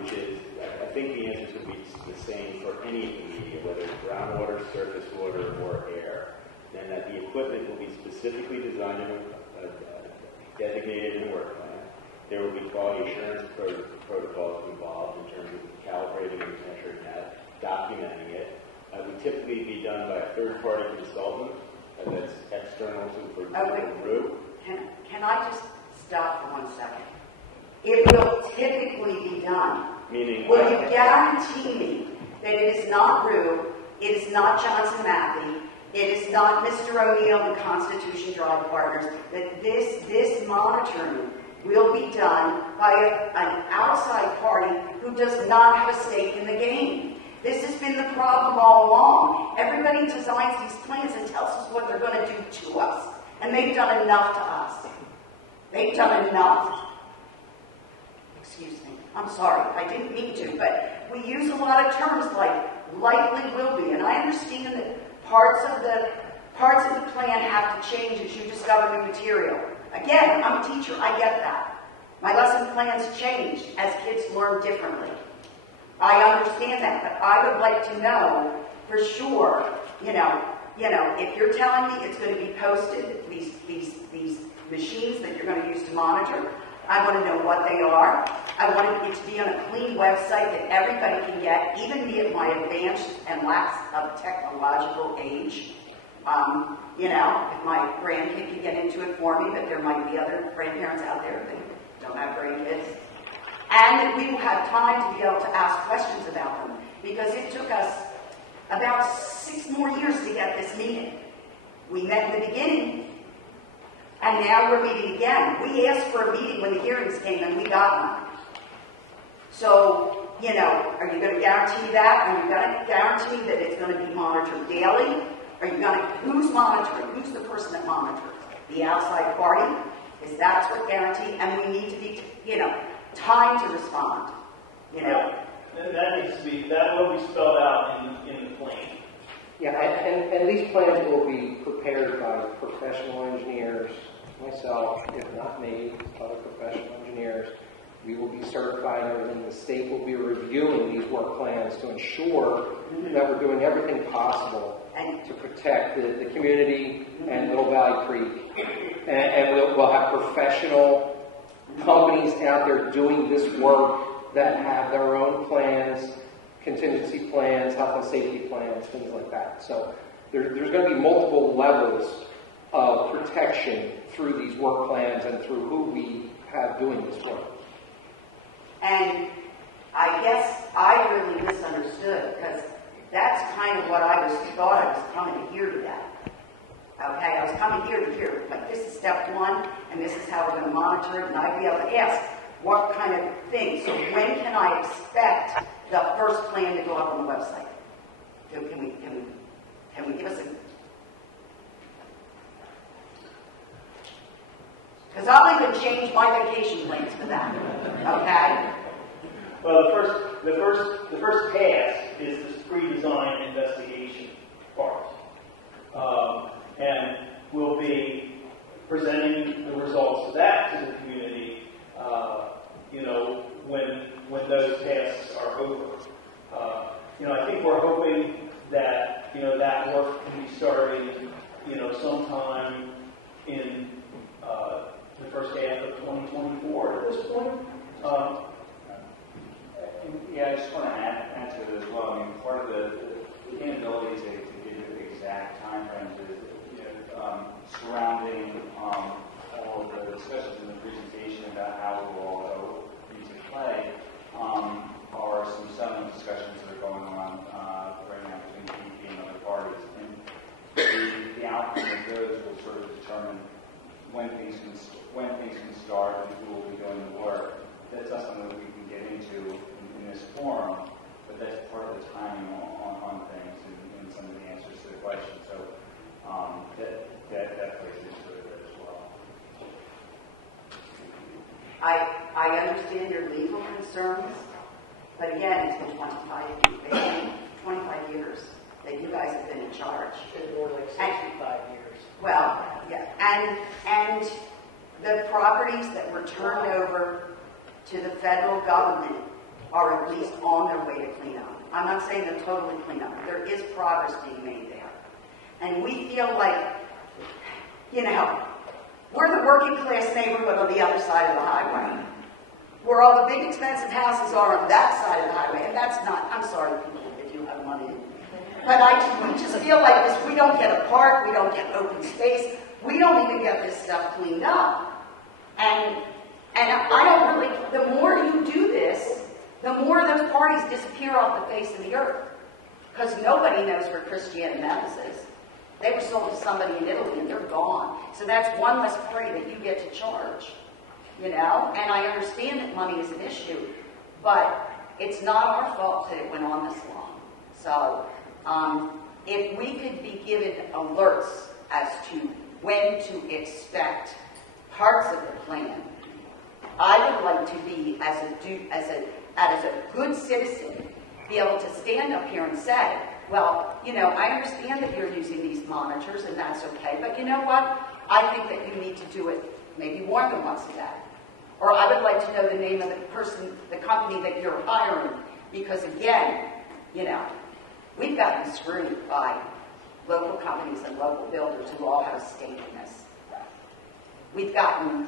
which is I think the answers would be the same for any of the media, whether it's groundwater, surface water, or air, and that the equipment will be specifically designed and designated in the work plan. There will be quality assurance protocols involved in terms of calibrating and measuring that, documenting it. It would typically be done by a third-party consultant that's external to, for example, RU. Can I just stop for 1 second? It will typically be done. Meaning, will you guarantee me that it is not RU, it is not Johnson Matthey, it is not Mr. O'Neill and Constitution Drive Partners, that this monitoring will be done by an outside party who does not have a stake in the game? This has been the problem all along. Everybody designs these plans and tells us what they're going to do to us. And they've done enough to us. They've done enough. Excuse me. I'm sorry. I didn't mean to. But we use a lot of terms like likely will be. And I understand that parts of the plan have to change as you discover new material. Again, I'm a teacher. I get that. My lesson plans change as kids learn differently. I understand that, but I would like to know for sure, if you're telling me it's going to be posted, these machines that you're going to use to monitor, I want to know what they are. I want it to be on a clean website that everybody can get, even me at my advanced and lapse of technological age. You know, if my grandkid can get into it for me, but there might be other grandparents out there that don't have grandkids. And that we will have time to be able to ask questions about them, because it took us about 6 more years to get this meeting. We met in the beginning, and now we're meeting again. We asked for a meeting when the hearings came, and we got one. So, you know, are you going to guarantee that? Are you going to guarantee that it's going to be monitored daily? Are you going to, who's monitoring? Who's the person that monitors? The outside party? Is that what guarantee? And we need to be, you know, time to respond. You know. And that needs to be, that will be spelled out in the plan. Yeah, and these plans will be prepared by professional engineers, myself, if not me, other professional engineers. We will be certified and everything. The state will be reviewing these work plans to ensure that we're doing everything possible to protect the community and Little Valley Creek. And we'll have professional companies out there doing this work that have their own plans, contingency plans, health and safety plans, things like that. So there's going to be multiple levels of protection through these work plans and through who we have doing this work. And I guess I really misunderstood, because that's kind of what I thought I was coming to hear today. Okay, I was coming here to hear, like, this is step 1, and this is how we're going to monitor it, and I'd be able to ask what kind of thing. So when can I expect the first plan to go up on the website? Can we give us a... Because I'll even change my vacation plans for that. Okay? Well, the first task is this pre-design investigation part. And we'll be presenting the results of that to the community, you know, when those tasks are over. You know, I think we're hoping that, you know, that work can be started, you know, sometime in the first half of 2024 at this point. Yeah, I just want to add to it as well. I mean, part of the inability to give you exact time frames is, you know, surrounding all of the discussions in the presentation about how it will all go into play are some settlement discussions that are going on right now between DEP and other parties. And the outcome of those will sort of determine when things can start and who will be doing the work. That's not something that we can get into in this forum, but that's part of the timing on things and some of the answers to the question. So that plays into it as well. I understand your legal concerns, but again, it's been 25 years that you guys have been in charge. It's more like 65 years. Well, yeah, and the properties that were turned over to the federal government are at least on their way to clean up. I'm not saying they're totally clean up. There is progress being made there. And we feel like, you know, we're the working class neighborhood on the other side of the highway, where all the big expensive houses are on that side of the highway. And that's not, I'm sorry, people, if you have money. But we just feel like this, we don't get a park, we don't get open space, we don't even get this stuff cleaned up. And I don't really, the more you do this, the more those parties disappear off the face of the earth. Because nobody knows where Christiana Metals is. They were sold to somebody in Italy and they're gone. So that's one less party that you get to charge. You know? And I understand that money is an issue, but it's not our fault that it went on this long. So, if we could be given alerts as to when to expect parts of the plan, I would like to be, as a good citizen, be able to stand up here and say, well, you know, I understand that you're using these monitors and that's okay, but you know what? I think that you need to do it maybe more than once a day. Or I would like to know the name of the person, the company that you're hiring, because again, you know, we've gotten screwed by local companies and local builders who all have a stake in this. We've gotten,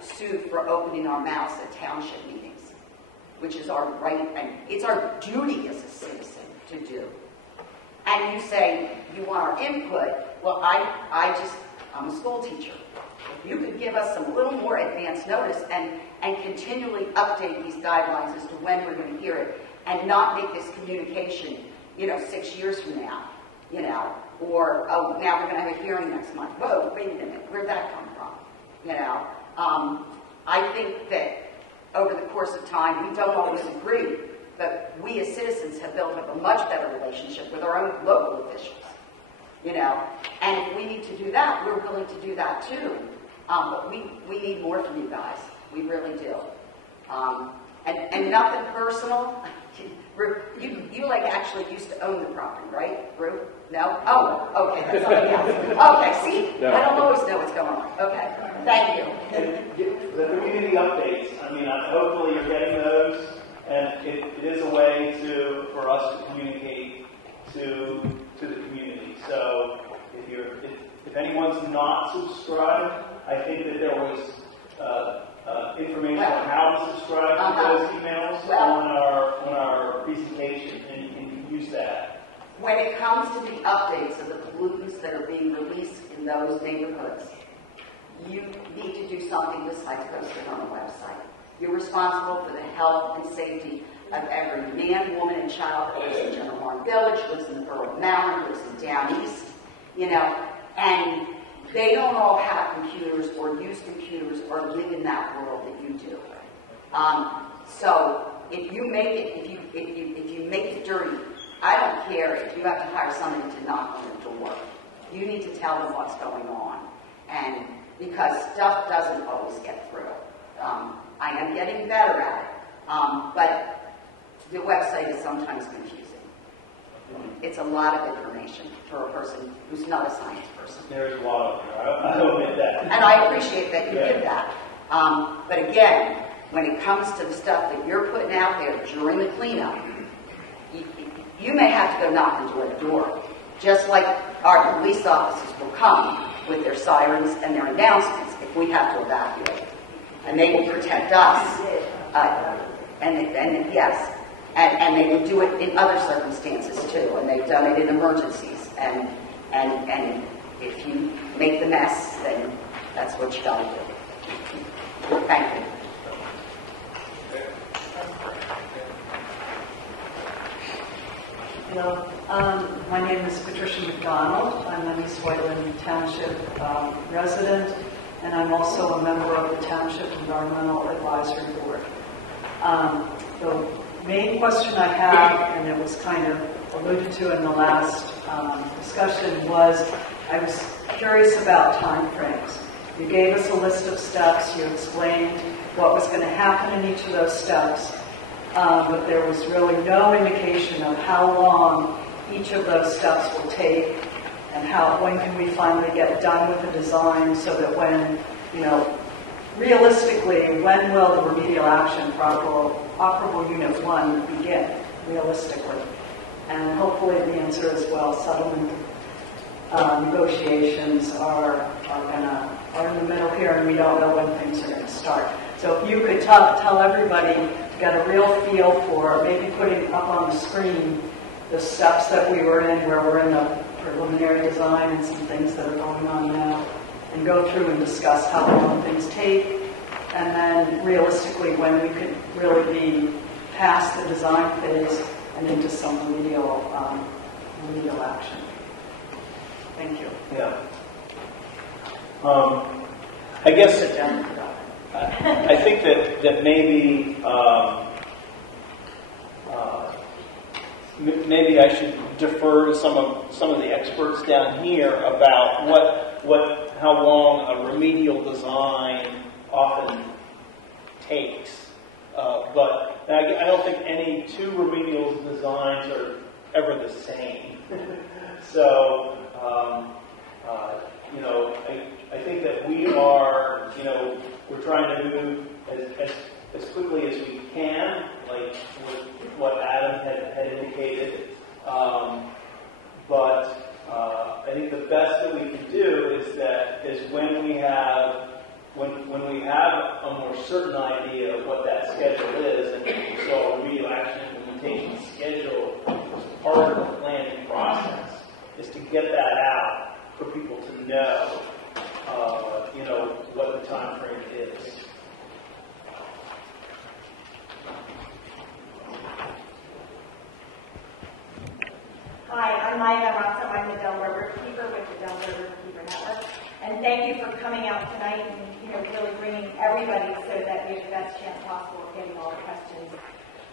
sued for opening our mouths at township meetings, which is our right, and it's our duty as a citizen to do. And you say you want our input. Well, I'm a school teacher. If you could give us some little more advance notice and continually update these guidelines as to when we're going to hear it, and not make this communication, 6 years from now, or, oh, now we're going to have a hearing next month. Whoa, wait a minute, where'd that come from? I think that over the course of time, we don't always agree, but we as citizens have built up a much better relationship with our own local officials, and if we need to do that, we're willing to do that too. But we need more from you guys. We really do. And nothing personal. You like actually used to own the property, right, Rue? No? Oh, okay, that's something else. Okay, see? I don't always know what's going on. Okay, thank you. The community updates, hopefully you're getting those, and it is a way for us to communicate to the community. So if anyone's not subscribed, I think that there was information on how to subscribe to those emails on our presentation, and you can use that. When it comes to the updates of the pollutants that are being released in those neighborhoods, you need to do something besides post it on the website. You're responsible for the health and safety of every man, woman, and child that lives in General Warren Village, lives in the borough of Malvern, lives in Down East, and they don't all have computers or use computers or live in that world that you do. So if you make it, if you make it dirty, I don't care if you have to hire somebody to knock on the door. You need to tell them what's going on, and because stuff doesn't always get through. I am getting better at it, but the website is sometimes confusing. It's a lot of information for a person who's not a science person. There's a lot of it. I'll admit that. And I appreciate that you did that. But again, when it comes to the stuff that you're putting out there during the cleanup, you may have to go knock into a door, just like our police officers will come with their sirens and their announcements if we have to evacuate. And they will protect us. Yes. And they would do it in other circumstances too, and they've done it in emergencies. And if you make the mess, then that's what you got to do. Thank you. Hello, my name is Patricia McDonald. I'm an East Whiteland Township resident, and I'm also a member of the Township Environmental Advisory Board. The main question I have, and it was kind of alluded to in the last discussion, was I was curious about time frames. You gave us a list of steps, you explained what was going to happen in each of those steps, but there was really no indication of how long each of those steps will take, and when can we finally get done with the design, so that when, realistically, when will the remedial action operable Unit 1 begin, realistically? And hopefully the answer is, well, settlement negotiations are in the middle here, and we don't know when things are going to start. So if you could tell everybody to get a real feel for maybe putting up on the screen the steps that we were in, where we're in the preliminary design and some things that are going on now, and go through and discuss how long things take, and then realistically when we could really be past the design phase and into some remedial action. Thank you. Yeah. I guess I think that maybe maybe I should defer to some of the experts down here about how long a remedial design often takes. But I don't think any two remedial designs are ever the same. So, I think that we are, we're trying to move as quickly as we can, like what Adam had indicated. But I think the best that we can do is when we have when we have a more certain idea of what that schedule is, and so a remedial action implementation schedule is part of the planning process, is to get that out for people to know, what the time frame is. Hi, I'm Maya Ramazzo. I'm the Delaware Riverkeeper with the Delaware Riverkeeper Network. And thank you for coming out tonight and really bringing everybody so that we have the best chance possible of getting all the questions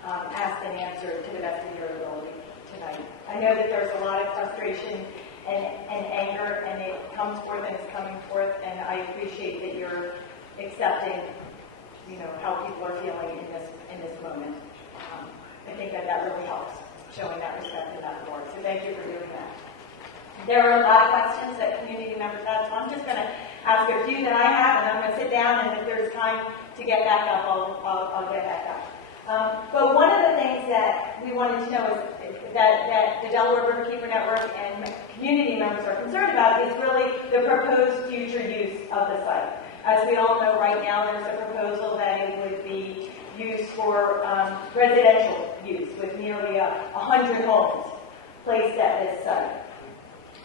asked and answered to the best of your ability tonight. I know that there's a lot of frustration and anger, and it comes forth and it's coming forth, and I appreciate that you're accepting, how people are feeling in this moment. I think that really helps, showing that respect and that support. So thank you for doing that. There are a lot of questions that community members had, so I'm just going to ask a few that I have, and I'm going to sit down, and if there's time to get back up, I'll get back up. But one of the things that we wanted to know is that the Delaware Riverkeeper Network and community members are concerned about is really the proposed future use of the site. As we all know right now, there's a proposal that it would be used for residential use with nearly 100 homes placed at this site.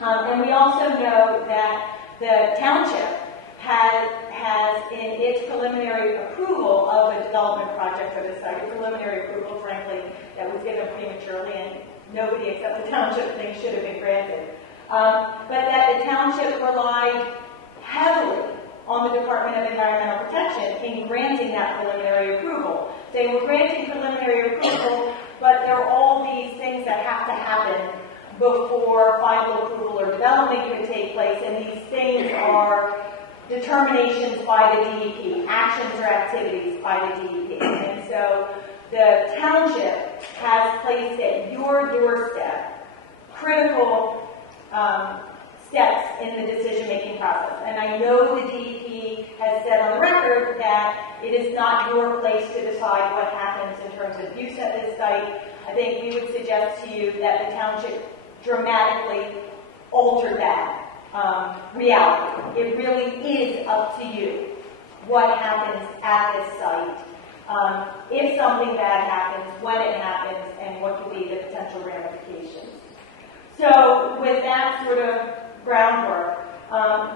And we also know that the township has in its preliminary approval of a development project for the site, a preliminary approval, frankly, that was given prematurely, and nobody except the township thinks should have been granted. But that the township relied heavily on the Department of Environmental Protection in granting that preliminary approval. They were granting preliminary approval, but there are all these things that have to happen before final approval or development could take place, and these things are determinations by the DEP, actions or activities by the DEP. And so the township has placed at your doorstep critical steps in the decision-making process. And I know the DEP has said on the record that it is not your place to decide what happens in terms of use at this site. I think we would suggest to you that the township dramatically alter that reality. It really is up to you what happens at this site, if something bad happens, when it happens, and what could be the potential ramifications. So with that sort of groundwork,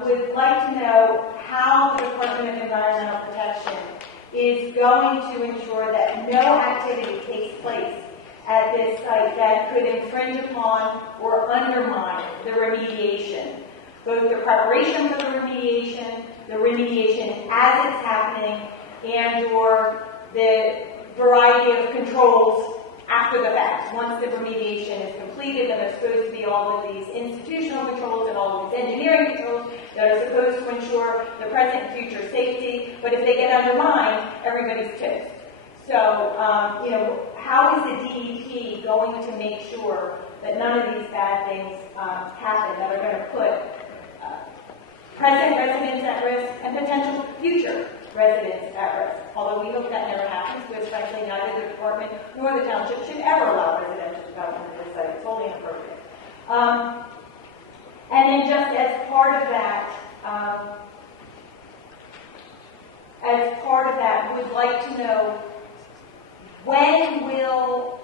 we'd like to know how the Department of Environmental Protection is going to ensure that no activity takes place at this site that could infringe upon or undermine the remediation, both the preparation for the remediation as it's happening, and or the variety of controls after the fact. Once the remediation is completed, then there's supposed to be all of these institutional controls and all of these engineering controls that are supposed to ensure the present and future safety, but if they get undermined, everybody's toast. So, how is the DEP going to make sure that none of these bad things happen that are going to put present residents at risk and potential future residents at risk? Although we hope that never happens, because frankly, neither the department nor the township should ever allow residential development at this site. It's totally inappropriate. And then just as part of that, we'd like to know, when will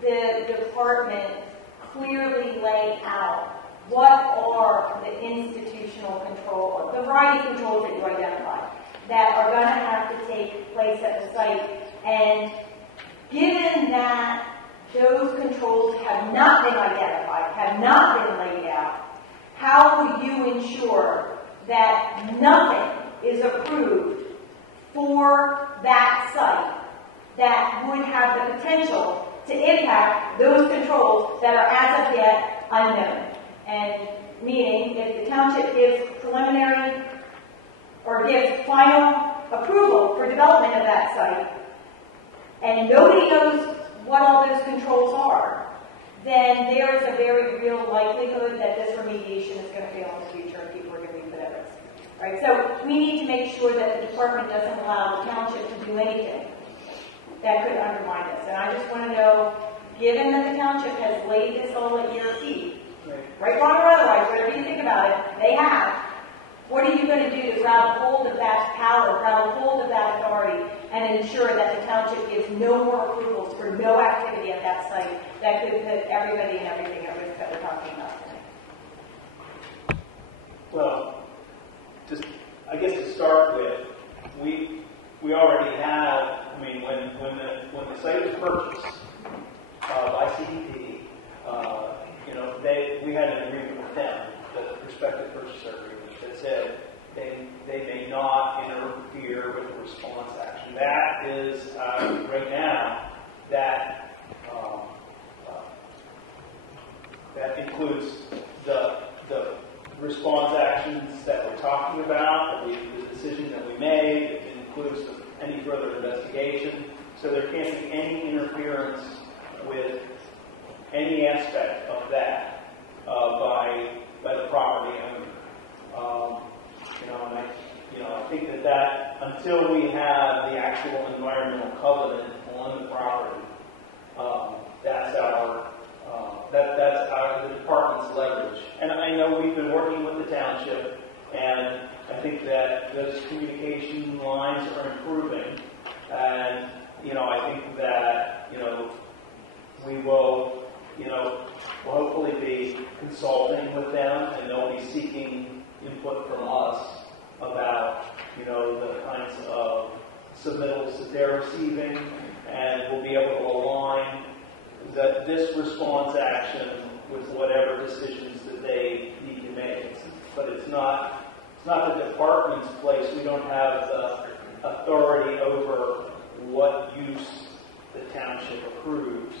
the department clearly lay out what are the institutional control, the variety of controls that you identify that are going to have to take place at the site? And given that those controls have not been identified, have not been laid out, how will you ensure that nothing is approved for that site that would have the potential to impact those controls that are as of yet unknown? And meaning, if the township gives preliminary or gives final approval for development of that site, and nobody knows what all those controls are, then there is a very real likelihood that this remediation is going to fail in the future and people are going to be put at risk. Right? So we need to make sure that the department doesn't allow the township to do anything that could undermine this. And I just want to know, given that the township has laid this all at your feet, right, wrong, or otherwise, whatever you think about it, they have. What are you going to do to grab hold of that power, grab hold of that authority, and ensure that the township gives no more approvals for no activity at that site that could put everybody and everything at risk that we're talking about tonight? Well, just, I guess to start with, we already have, I mean, when the site was purchased by CDP, we had an agreement with them, the prospective purchaser agreement, that said they may not interfere with the response action. That is, right now, that includes the response actions that we're talking about, the decision that we made. It includes any further investigation. So there can't be any interference with any aspect of that by the property owner. I think that until we have the actual environmental covenant on the property, that's the department's leverage. And I know we've been working with the township, and I think that those communication lines are improving. And I think that we will we'll hopefully be consulting with them, and they'll be seeking input from us about the kinds of submittals that they're receiving, and we'll be able to align this response action with whatever decisions that they need to make. But it's not the department's place. We don't have the authority over what use the township approves.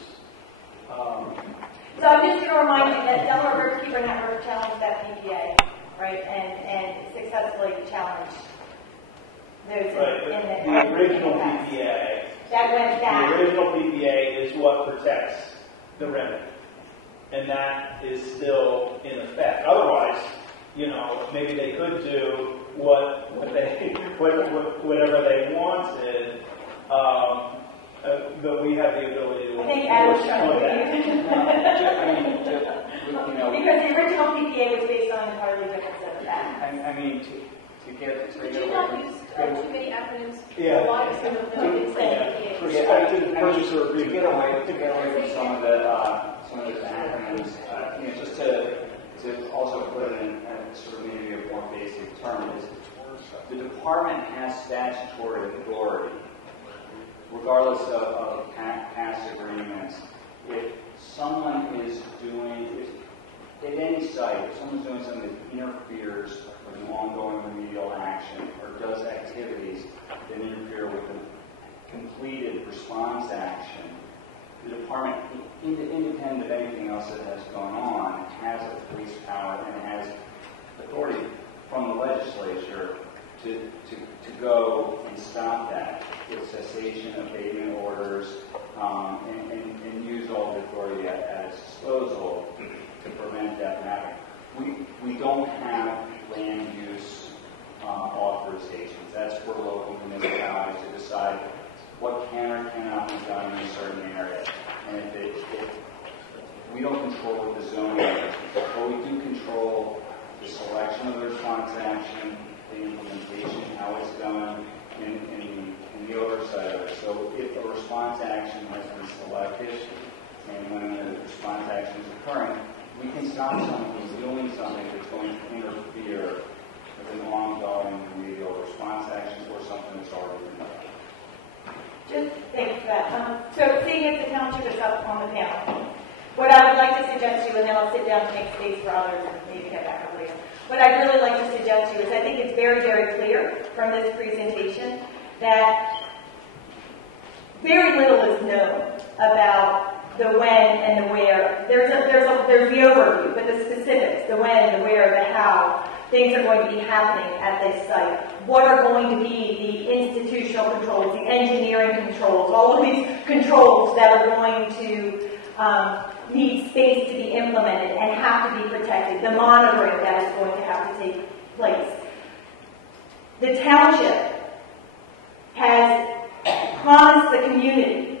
So I'm just going to remind you that Delaware Riverkeeper Network challenged that PPA, right, and successfully challenged those right, in the original PPA. That went back. The original PPA is what protects the remedy, and that is still in effect. Otherwise, maybe they could do whatever they wanted, but we have the ability to. I think Ed was trying to because the original PPA was based on an entirely different set of facts. Would you not use too many acronyms? Yeah. A lot of them have been saying Prospective purchaser agreement. To get away from some of the acronyms, just to also put it in sort of maybe a more basic term, is the department has statutory authority, regardless of past agreements. If someone is at any site, if someone's doing something that interferes with an ongoing remedial action or does activities that interfere with a completed response action, the department, independent of anything else that has gone on, has a police power and has authority from the legislature to go and stop that with cessation, abatement orders, and use all the authority at its disposal to prevent that from happening. We don't have land use authorizations. That's for local municipalities to decide what can or cannot be done in a certain area. And if we don't control what the zoning is, but we do control the selection of the response action, the implementation, how it's done, and the oversight of it. So if a response action has been selected, and when the response action is occurring, we can stop someone from doing something that's going to interfere with an ongoing remedial response action or something that's already been done. Just thanks for that. So seeing as the township is up on the panel, what I would like to suggest to you, and then I'll sit down to make space for others and maybe get back up later. What I'd really like to suggest to you is I think it's very, very clear from this presentation that very little is known about the when and the where. There's the overview, but the specifics, the when, the where, the how, things are going to be happening at this site. What are going to be the institutional controls, the engineering controls, all of these controls that are going to need space to be implemented and have to be protected, the monitoring that is going to have to take place. The township has promised the community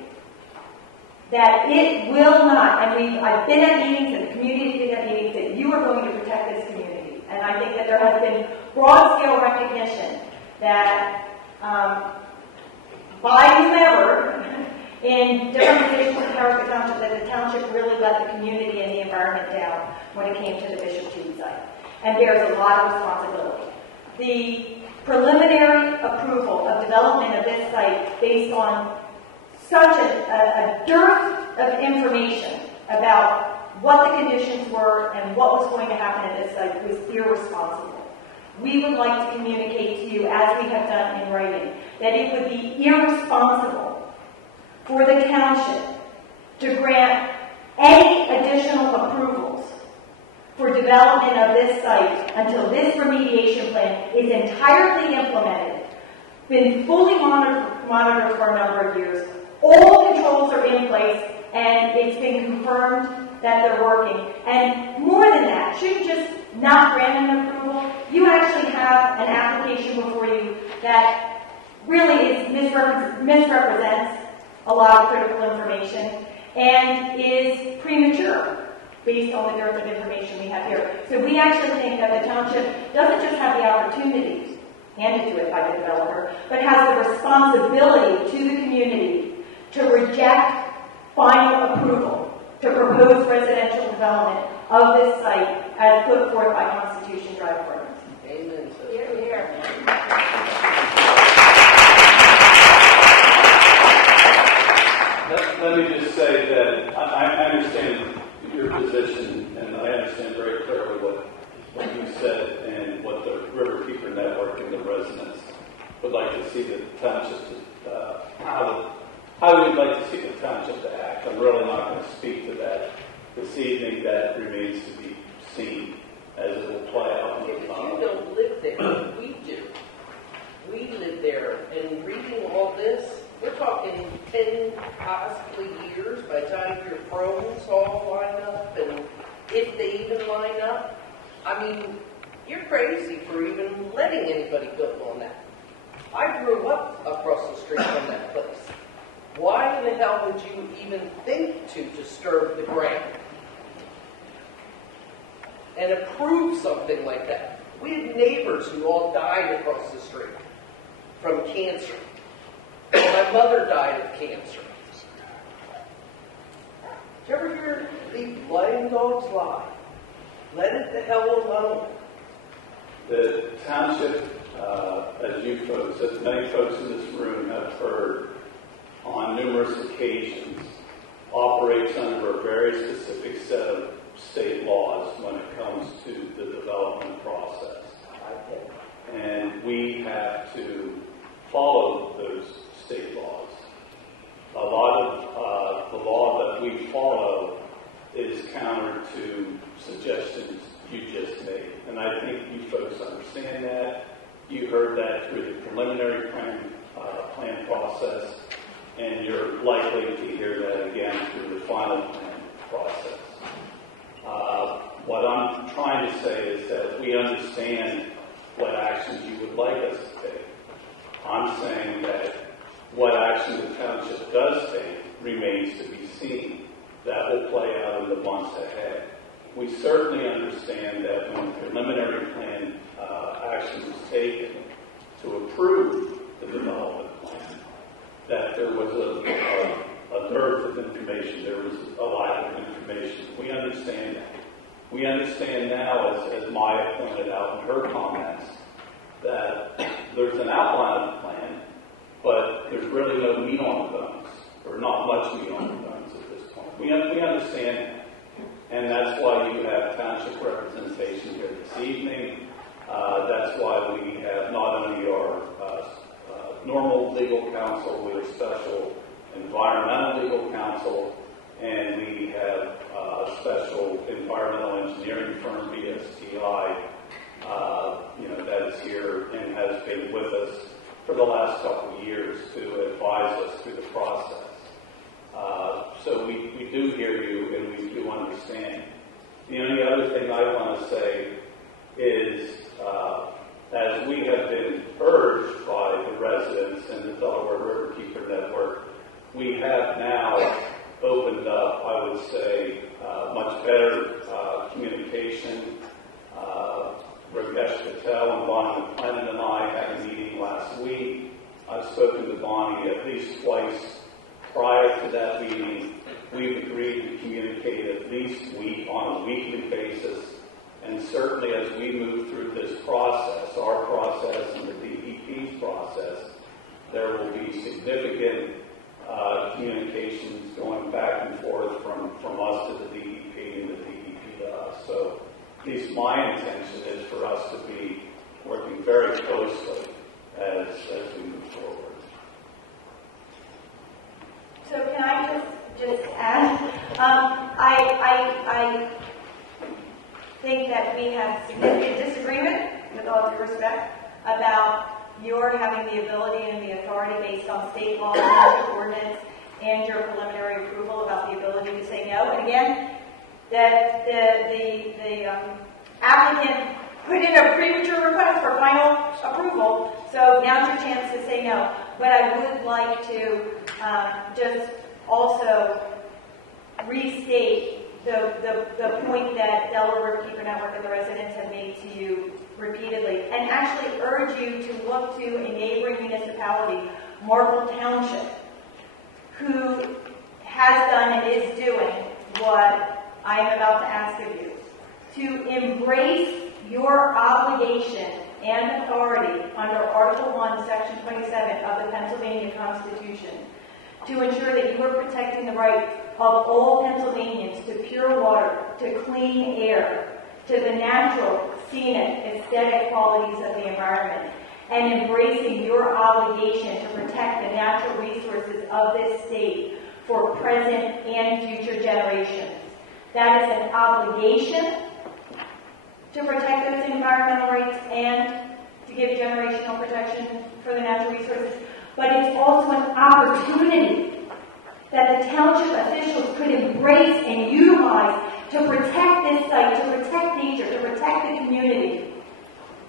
that it will not, and I've been at meetings and the community has been at meetings, that you are going to protect this community. And I think that there has been broad-scale recognition that by whomever in different positions in Harrisburg Township, that the township really let the community and the environment down when it came to the Bishop Tude site. And bears a lot of responsibility. The preliminary approval of development of this site based on such a dearth of information about what the conditions were and what was going to happen at this site was irresponsible. We would like to communicate to you, as we have done in writing, that it would be irresponsible for the township to grant any additional approvals for development of this site until this remediation plan is entirely implemented, been fully monitored for a number of years, all controls are in place, and it's been confirmed that they're working. And more than that, shouldn't just not grant an approval. You actually have an application before you that really misrepresents a lot of critical information and is premature based on the dearth of information we have here. So we actually think that the township doesn't just have the opportunity handed to it by the developer, but has the responsibility to the community to reject final approval to propose residential development of this site as put forth by Constitution Drive Gardens. Amen. Here, here. Let me just say that I understand your position, and I understand very clearly what you said and what the Riverkeeper Network and the residents would like to see the township, how we would like to see the township to act. I'm really not going to speak to that this evening. That remains to be seen as it will play out. Okay, but you don't live there. We do. We live there, and reading all this, we're talking 10, possibly years by the time your pros all line up, and if they even line up. I mean, you're crazy for even letting anybody build on that. I grew up across the street from that place. Why in the hell would you even think to disturb the ground and approve something like that? We had neighbors who all died across the street from cancer. My mother died of cancer. Did you ever hear leave blind dogs lie? Let it the hell alone. The township, as you folks, as many folks in this room have heard on numerous occasions, operates under a very specific set of state laws when it comes to the development process. And we have to follow those state laws. A lot of the law that we follow is counter to suggestions you just made. And I think you folks understand that. You heard that through the preliminary plan process, and you're likely to hear that again through the final plan process. What I'm trying to say is that we understand what actions you would like us to take. I'm saying that what action the township does take remains to be seen. That will play out in the months ahead. We certainly understand that when preliminary plan action was taken to approve the development plan, that there was a dearth of information, there was a lack of information. We understand that. We understand now, as Maya pointed out in her comments, that there's an outline of the plan, but there's really no meat on the bones, or not much meat on the bones at this point. We understand that. And that's why you have township representation here this evening. That's why we have not only our normal legal counsel, we have special environmental legal counsel, and we have a special environmental engineering firm, BSTI, that is here and has been with us for the last couple of years to advise us through the process. So we do hear you and we do understand. The only other thing I want to say is, as we have been urged by the residents and the Delaware Riverkeeper Network, we have now opened up, I would say, much better communication Hotel, and Bonnie McLennan and I had a meeting last week. I've spoken to Bonnie at least twice prior to that meeting. We've agreed to communicate at least on a weekly basis. And certainly as we move through this process, our process and the DEP's process, there will be significant communications going back and forth from us to the DEP and the DEP to us. So at least my intention is for us to be working very closely as we move forward. So can I just add, I think that we have significant disagreement, with all due respect, about your having the ability and the authority based on state law and ordinance and your preliminary approval about the ability to say no. And again, that the applicant put in a premature request for final approval, so now's your chance to say no. But I would like to just also restate the point that Delaware Riverkeeper Network and the residents have made to you repeatedly, and actually urge you to look to a neighboring municipality, Marple Township, who has done and is doing what I am about to ask of you, to embrace your obligation and authority under Article 1, Section 27 of the Pennsylvania Constitution to ensure that you are protecting the right of all Pennsylvanians to pure water, to clean air, to the natural, scenic, aesthetic qualities of the environment, and embracing your obligation to protect the natural resources of this state for present and future generations. That is an obligation to protect those environmental rights and to give generational protection for the natural resources, but it's also an opportunity that the township officials could embrace and utilize to protect this site, to protect nature, to protect the community,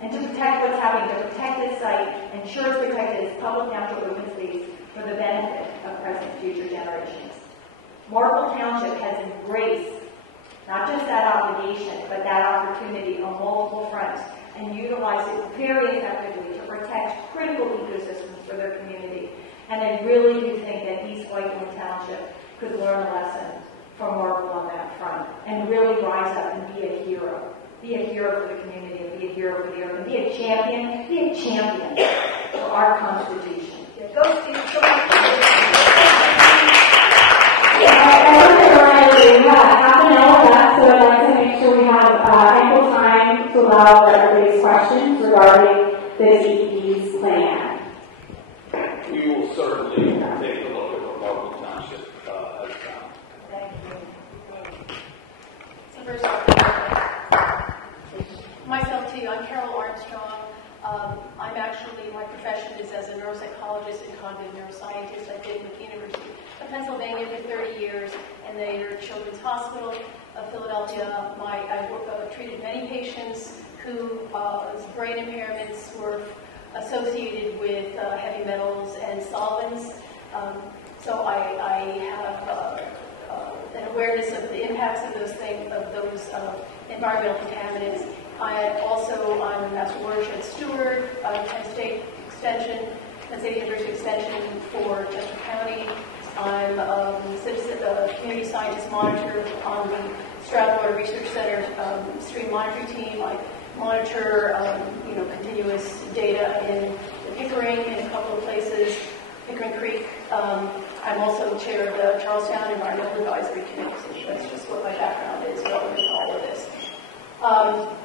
and to protect what's happening, to protect this site, ensure it's protected as public natural open space for the benefit of present and future generations. Marple Township has embraced not just that obligation, but that opportunity on multiple fronts, and utilized it very effectively to protect critical ecosystems for their community. And I really do think that East Whiteland Township could learn a lesson from Marple on that front and really rise up and be a hero. Be a hero for the community, and be a hero for the earth, and be a champion for our Constitution. Go, Steve. Go back. We have half an hour left, so I'd like to make sure we have ample time to allow for everybody's questions regarding the DEP's plan. We will certainly take a look at what Marple Township has found. Thank you. So first off, myself too, I'm Carol Armstrong. I'm actually, my profession is as a neuropsychologist and cognitive neuroscientist. I've been with the University of Pennsylvania for 30 years and their Children's Hospital of Philadelphia. I treated many patients whose brain impairments were associated with heavy metals and solvents. So I have an awareness of the impacts of those things, of those environmental contaminants. I'm a Master Watershed Steward, Penn State Extension, Penn State University Extension for Chester County. I'm a community scientist monitor on the Stroudwater Research Center stream monitoring team. I monitor, continuous data in the Pickering in a couple of places, Pickering Creek. I'm also chair of the Charlestown Environmental Advisory Committee, so that's just what my background is relevant to all of this.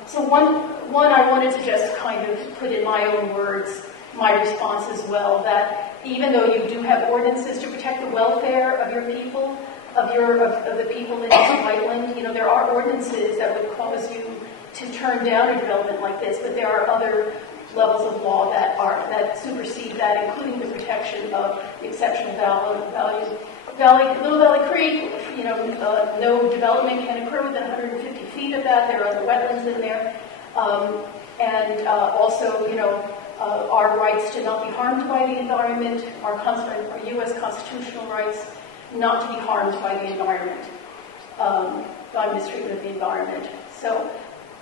So one I wanted to just kind of put in my own words, my response as well, that even though you do have ordinances to protect the welfare of your people, of the people in East Whiteland, there are ordinances that would cause you to turn down a development like this, but there are other levels of law that supersede that, including the protection of the exceptional values. Little Valley Creek, no development can occur within 150 feet of that. There are other wetlands in there, and also, our rights to not be harmed by the environment, our U.S. constitutional rights not to be harmed by the environment, by mistreatment of the environment. So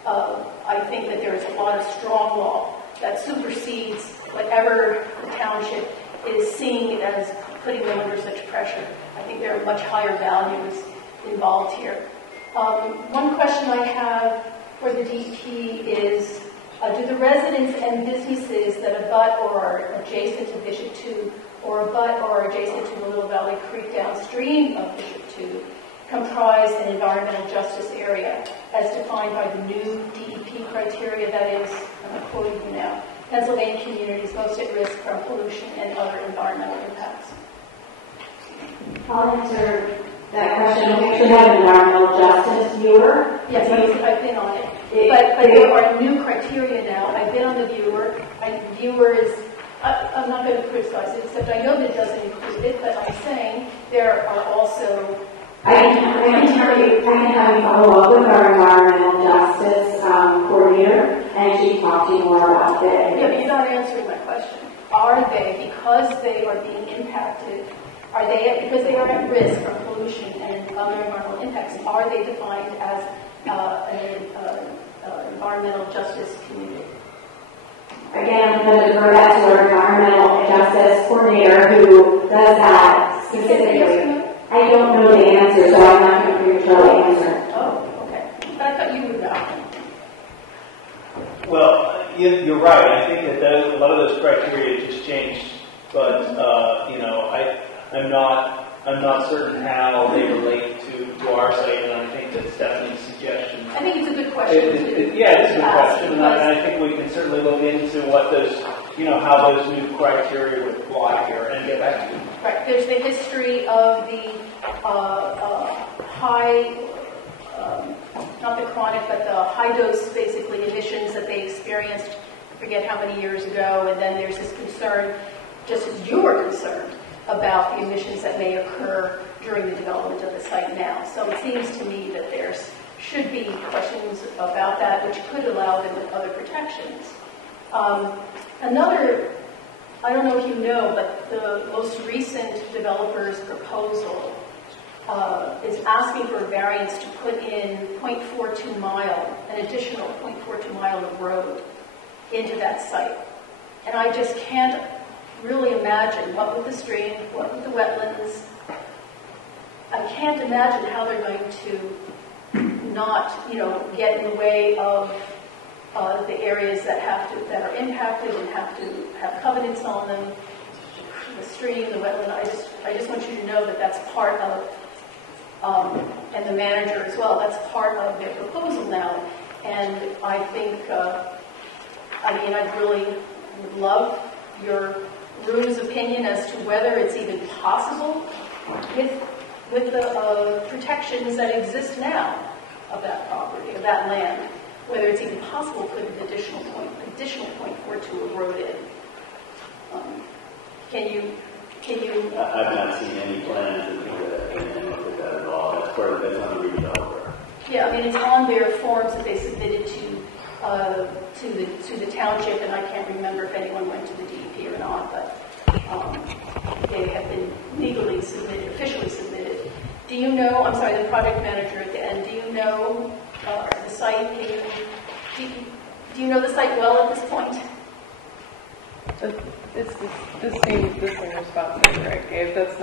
I think that there is a lot of strong law that supersedes whatever the township is seeing as putting them under such pressure. I think there are much higher values involved here. One question I have for the DEP is, do the residents and businesses that abut or are adjacent to Bishop 2 or abut or are adjacent to the Little Valley Creek downstream of Bishop 2 comprise an environmental justice area as defined by the new DEP criteria, that is, I'm quoting you now, Pennsylvania communities most at risk from pollution and other environmental impacts? I'll answer that question. We actually have an environmental justice viewer. Yes, I've been on it. But there are new criteria now. I've been on the viewer. Viewer is, I'm not going to criticize it, except I know that it doesn't include it, but I'm saying there are also... I can have you follow up with our environmental justice coordinator, and she can talk to you more about that. Yeah, but you're not answering my question. Are they, because they are being impacted, because they are at risk from pollution and other environmental impacts, are they defined as an environmental justice community? Again, I'm going to defer that to our environmental justice coordinator who does that specifically. I don't know the answer, so I'm not going to prematurely answer. Oh, okay. But I thought you would know. Well, you're right. I think that a lot of those criteria just changed, but I'm not certain how they relate to our site, and I think that's Stephanie's suggestion. I think it's a good question. It's a good question, and I think we can certainly look into what those, how those new criteria would apply here and get back to you. Right. There's the history of the high, not the chronic, but the high dose, basically, emissions that they experienced, I forget how many years ago, and then there's this concern, just as you are concerned, about the emissions that may occur during the development of the site now. So it seems to me that there should be questions about that, which could allow them with other protections. I don't know if you know, but the most recent developer's proposal is asking for a variance to put in 0.42 mile, an additional 0.42 mile of road into that site. And I just can't really imagine what with the stream, what with the wetlands. I can't imagine how they're going to not, get in the way of the areas that are impacted and have to have covenants on them, the stream, the wetland. I just want you to know that that's part of, and the manager as well, that's part of their proposal now. And I think, I really would love your Rue's opinion as to whether it's even possible with the protections that exist now of that property, of that land, whether it's even possible to put an additional 0.42 of road in. Can you? I've not seen any plans to do that and look at that at all. That's on the redeveloper. Yeah, it's on their forms that they submitted to the township, and I can't remember if anyone went to the DEP or not, but they have been legally submitted, officially submitted. Do you know? I'm sorry, the project manager at the end. Do you know the site? Do you know the site well at this point? It's the same response that Greg gave. That's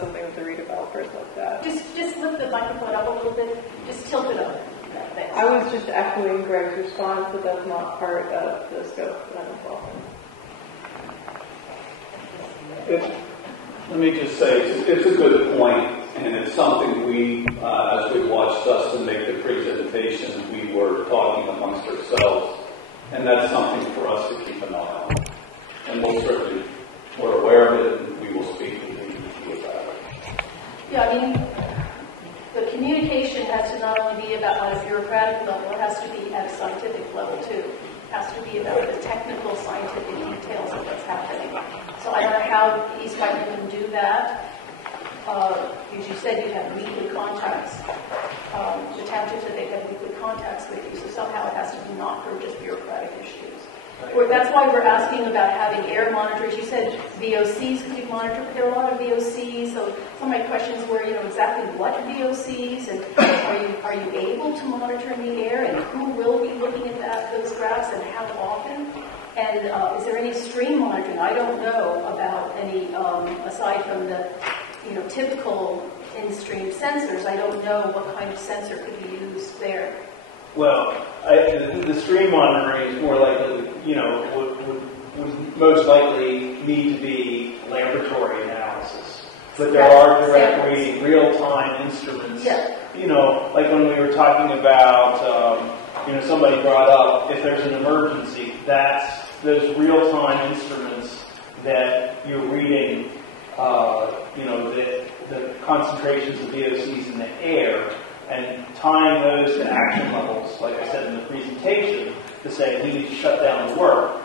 something that the redevelopers looked at. Just lift the microphone up a little bit. Just tilt it up. I was just echoing Greg's response, but that's not part of the scope that I'm involved in. Let me just say, it's a good point, and it's something we, as we watched Dustin make the presentation, we were talking amongst ourselves, and that's something for us to keep an eye on. And we're aware of it, and we will speak with the DEP about it. Yeah, the communication has to not only be about on a bureaucratic level, it has to be at a scientific level too. It has to be about the technical scientific details of what's happening. So I don't know how East Whiteland can do that. Because you said you have weekly contacts. The township said they have weekly contacts with you, so somehow it has to be not for just bureaucratic issues. Well, that's why we're asking about having air monitors. You said VOCs could be monitored, but there are a lot of VOCs. So some of my questions were, exactly what VOCs, and are you able to monitor in the air, and who will be looking at those graphs, and how often? And is there any stream monitoring? I don't know about any, aside from the, typical in-stream sensors. I don't know what kind of sensor could be used there. Well, the stream monitoring is more likely, would most likely need to be laboratory analysis. But there are direct reading, real-time instruments. Yeah. Like when we were talking about, somebody brought up if there's an emergency, that's those real-time instruments that you're reading, the concentrations of VOCs in the air, and tying those to action levels, like I said in the presentation, to say we need to shut down the work.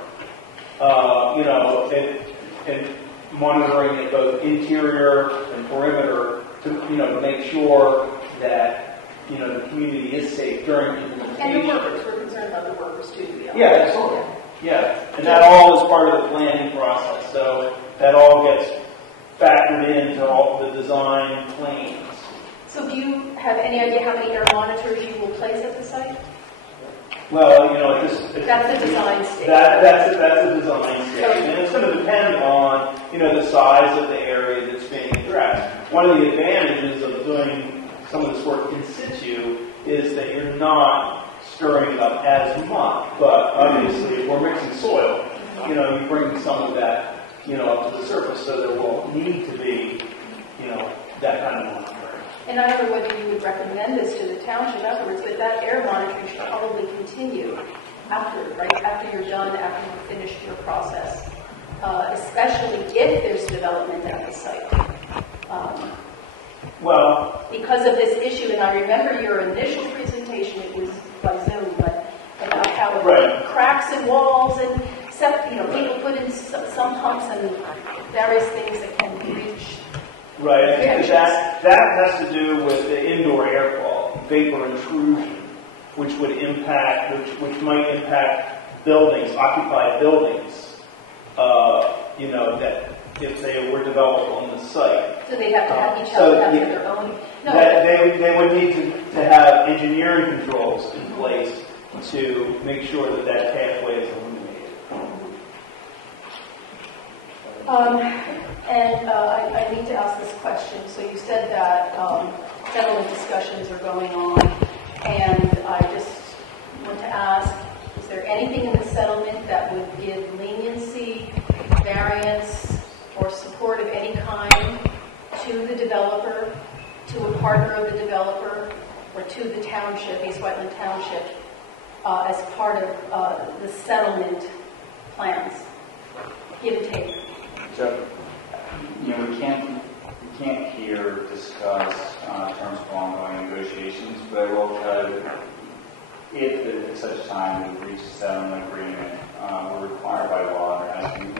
And monitoring it both interior and perimeter to make sure that the community is safe during implementation. And the workers, we're concerned about the workers too. Yeah, absolutely. Yeah, and that all is part of the planning process. So that all gets factored into all the design plans. So do you have any idea how many air monitors you will place at the site? Well, that's the design stage. That's a design stage, and it's going to depend on the size of the area that's being addressed. One of the advantages of doing some of this work in situ is that you're not stirring it up as much. But obviously, if we're mixing soil, you bring some of that up to the surface, so there will need to be that kind of monitoring. And I don't know whether you would recommend this to the township afterwards, but that air monitoring should probably continue after you're done, after you've finished your process, especially if there's development at the site. Because of this issue, and I remember your initial presentation, it was by Zoom, but about how cracks in walls and people put in some pumps and various things that can be reached. Right, I think that has to do with the indoor air quality, vapor intrusion, which would impact, which might impact buildings, occupied buildings, that if they were developed on the site. So they'd have to have each other have their own. No, they would need to have engineering controls in place to make sure that pathway is eliminated. I need to ask this question. So you said that settlement discussions are going on, and I just want to ask, is there anything in the settlement that would give leniency, variance, or support of any kind to the developer, to a partner of the developer, or to the township, East Whiteland Township, as part of the settlement plans? Give and take. So, we can't here discuss terms of ongoing negotiations, but I will tell you, if at such time we reach a settlement agreement, we're required by law, as we've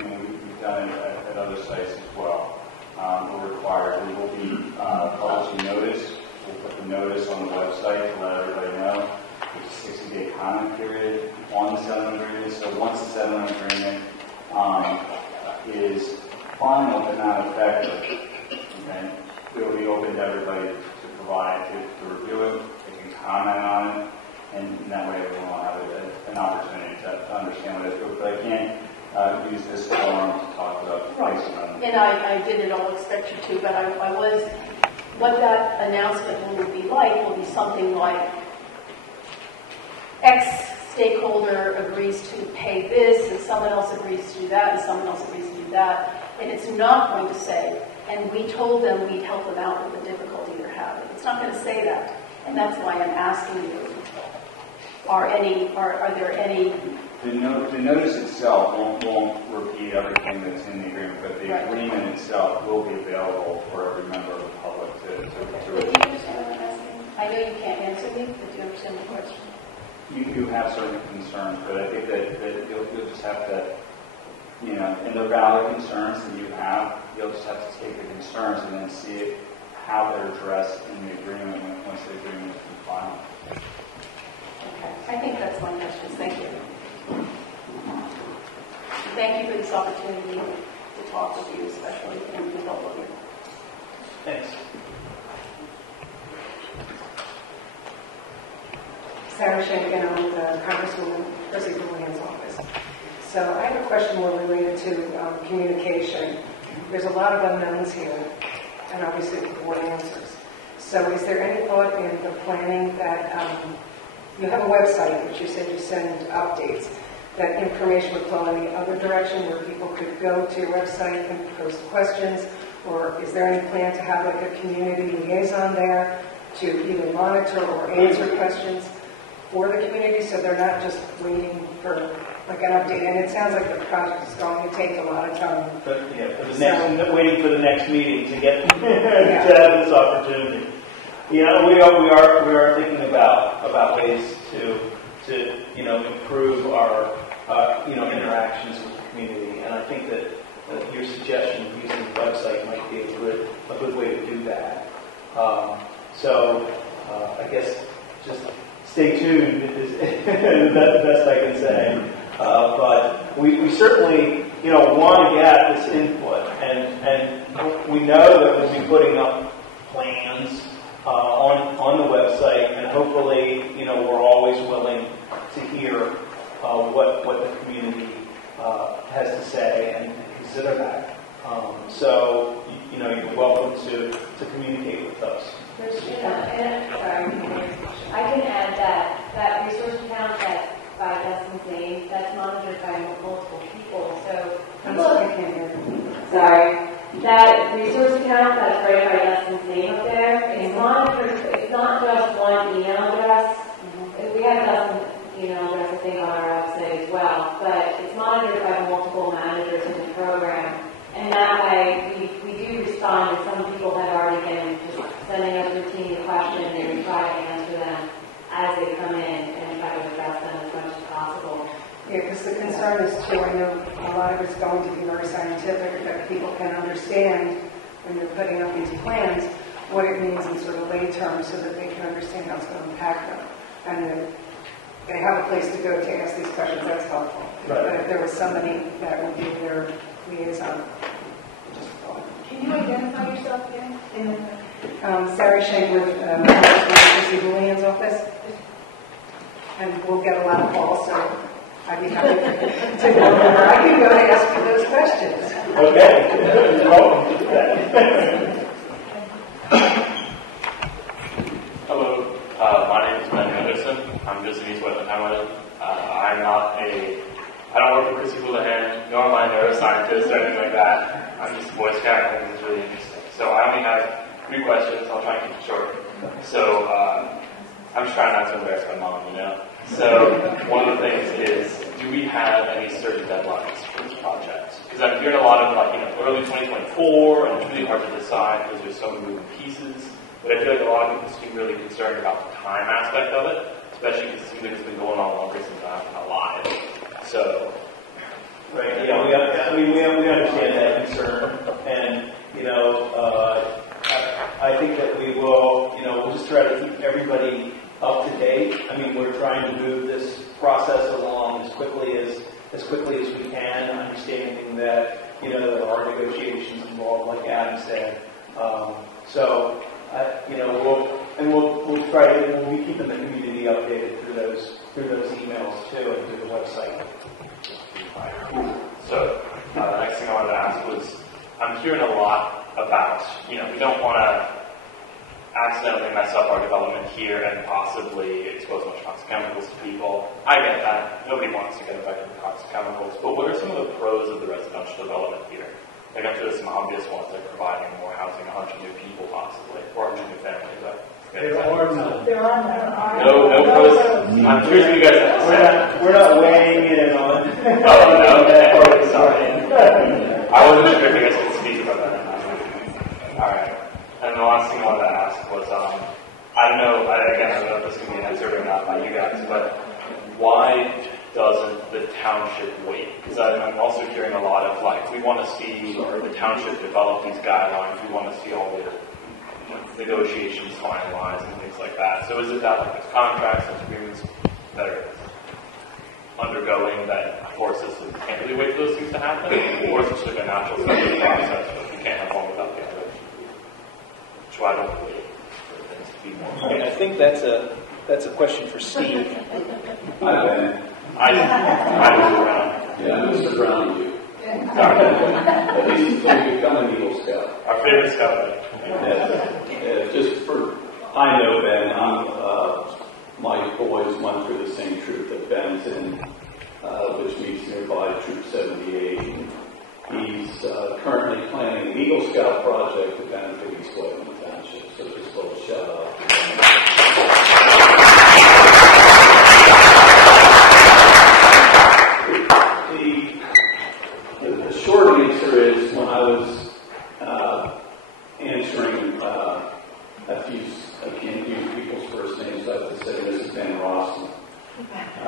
done it at other sites as well. We're required. We will be publishing notice. We'll put the notice on the website to let everybody know. There's a 60-day comment period on the settlement agreement. So once the settlement agreement is final but not effective, okay, it will be open to everybody to provide, to review it, they can comment on it, and in that way everyone will have an opportunity to understand what it is. But I can't use this forum to talk about pricing on it. And I didn't all expect you to, but I was, what that announcement will be like will be something like X stakeholder agrees to pay this, and someone else agrees to do that, and someone else agrees to do that. And it's not going to say, and we told them we'd help them out with the difficulty they're having. It's not going to say that. And that's why I'm asking you, are there any... The notice itself won't repeat everything that's in the agreement, but the agreement itself will be available for every member of the public to do you understand what I'm asking? I know you can't answer me, but do you understand the question? You have certain concerns, but I think that you'll just have to, and they're valid concerns that you have, you'll just have to take the concerns and then see how they're addressed in the agreement once the agreement is final. Okay, I think that's my questions. Thank you. thank you for this opportunity to talk with you, especially, and with all of you. Thanks. Sarah Shankin, I'm with Congresswoman Chrissy Julian's office. So I have a question more related to communication. There's a lot of unknowns here, and obviously the board answers. So is there any thought in the planning that you have a website, which you said you send updates, that information would flow in the other direction where people could go to your website and post questions? Or is there any plan to have like a community liaison there to either monitor or answer questions for the community so they're not just waiting for like an update? And it sounds like the project is going to take a lot of time. Waiting for the next meeting to get to have this opportunity. We are thinking about ways to improve our interactions with the community, and I think that your suggestion of using the website might be a good way to do that. I guess just stay tuned is the best I can say. But we certainly want to get this input, and we know that we'll be putting up plans on the website, and hopefully we're always willing to hear what the community has to say and consider that. You're welcome to communicate with us. I can add that resource account that's by Dustin's name, that's monitored by multiple people. So that resource account that's right by Dustin's name up there is monitored. It's not just one email address. We have Dustin's email address, I think, on our website as well, but it's monitored by multiple managers in the program. And that way, we do respond, and some people have already been just sending us routine questions, and we try to answer them as they come in and try to address them as much as possible. Yeah, because the concern is too, I know a lot of it's going to be very scientific, that people can understand when you're putting up these plans what it means in sort of lay terms so that they can understand how it's going to impact them. And then they have a place to go to ask these questions, that's helpful. Right. But if there was somebody that would be their liaison, Can you identify yourself again? Sarah Shank with Chrissy Julian's office. And we'll get a lot of calls, so I'd be happy to go over. I can go and ask for those questions. Okay. Hello, my name is Ben Henderson. I'm just in East Whiteland Township. I don't work for Chrissy Houlihan, nor am I a neuroscientist or anything like that. I'm just a voice character. I think it's really interesting. So I only have 3 questions. I'll try and keep it short. So I'm just trying not to embarrass my mom, So one of the things is, do we have any certain deadlines for this project? Because I'm hearing a lot of early 2024, and it's really hard to decide because there's so many moving pieces. But I feel like a lot of people seem really concerned about the time aspect of it, especially because it seems like it's been going on longer since I've been alive. So, right, we understand that concern, and I think that we'll just try to keep everybody up to date. I mean, we're trying to move this process along as quickly as we can, understanding that there are negotiations involved, like Adam said. We'll try to we'll be keeping the community updated through those emails too, and through the website. So the next thing I wanted to ask was, I'm hearing a lot about, we don't want to accidentally mess up our development here and possibly expose much toxic chemicals to people. I get that. Nobody wants to get affected with toxic chemicals. But what are some of the pros of the residential development here? I'm sure there's some obvious ones, like providing more housing, 100 new people possibly, or 100 new families. There are none. No pros. I'm curious what you guys have to say. We're not weighing in on. Oh, no, okay. Sorry. I wasn't sure if you guys could speak about that. All right. And the last thing I wanted to ask was, I don't know if this can be answered or not by you guys, but why doesn't the township wait? Because I'm also hearing a lot of, we want to see the township develop these guidelines, we want to see all the negotiations finalized and things like that. So is it that there's contracts and agreements that are undergoing that forces us to can't really wait for those things to happen, or is it just like a natural cyclical process where you can't have one without the other? Which I don't believe for things to be more. I think that's a question for Steve. Hi, Ben. I was around. Yeah, Mr. Brown, you. At least until you become an Eagle Scout. Our favorite scout. Just for, I know Ben, my boys went through the same troop that Ben's in, which meets nearby Troop 78. He's currently planning an Eagle Scout project to benefit East Whiteland Township, so just a little shout out to Ben. The short answer is, when I was answering I can't use people's first names, so I have to say Mrs. Van Rossum. I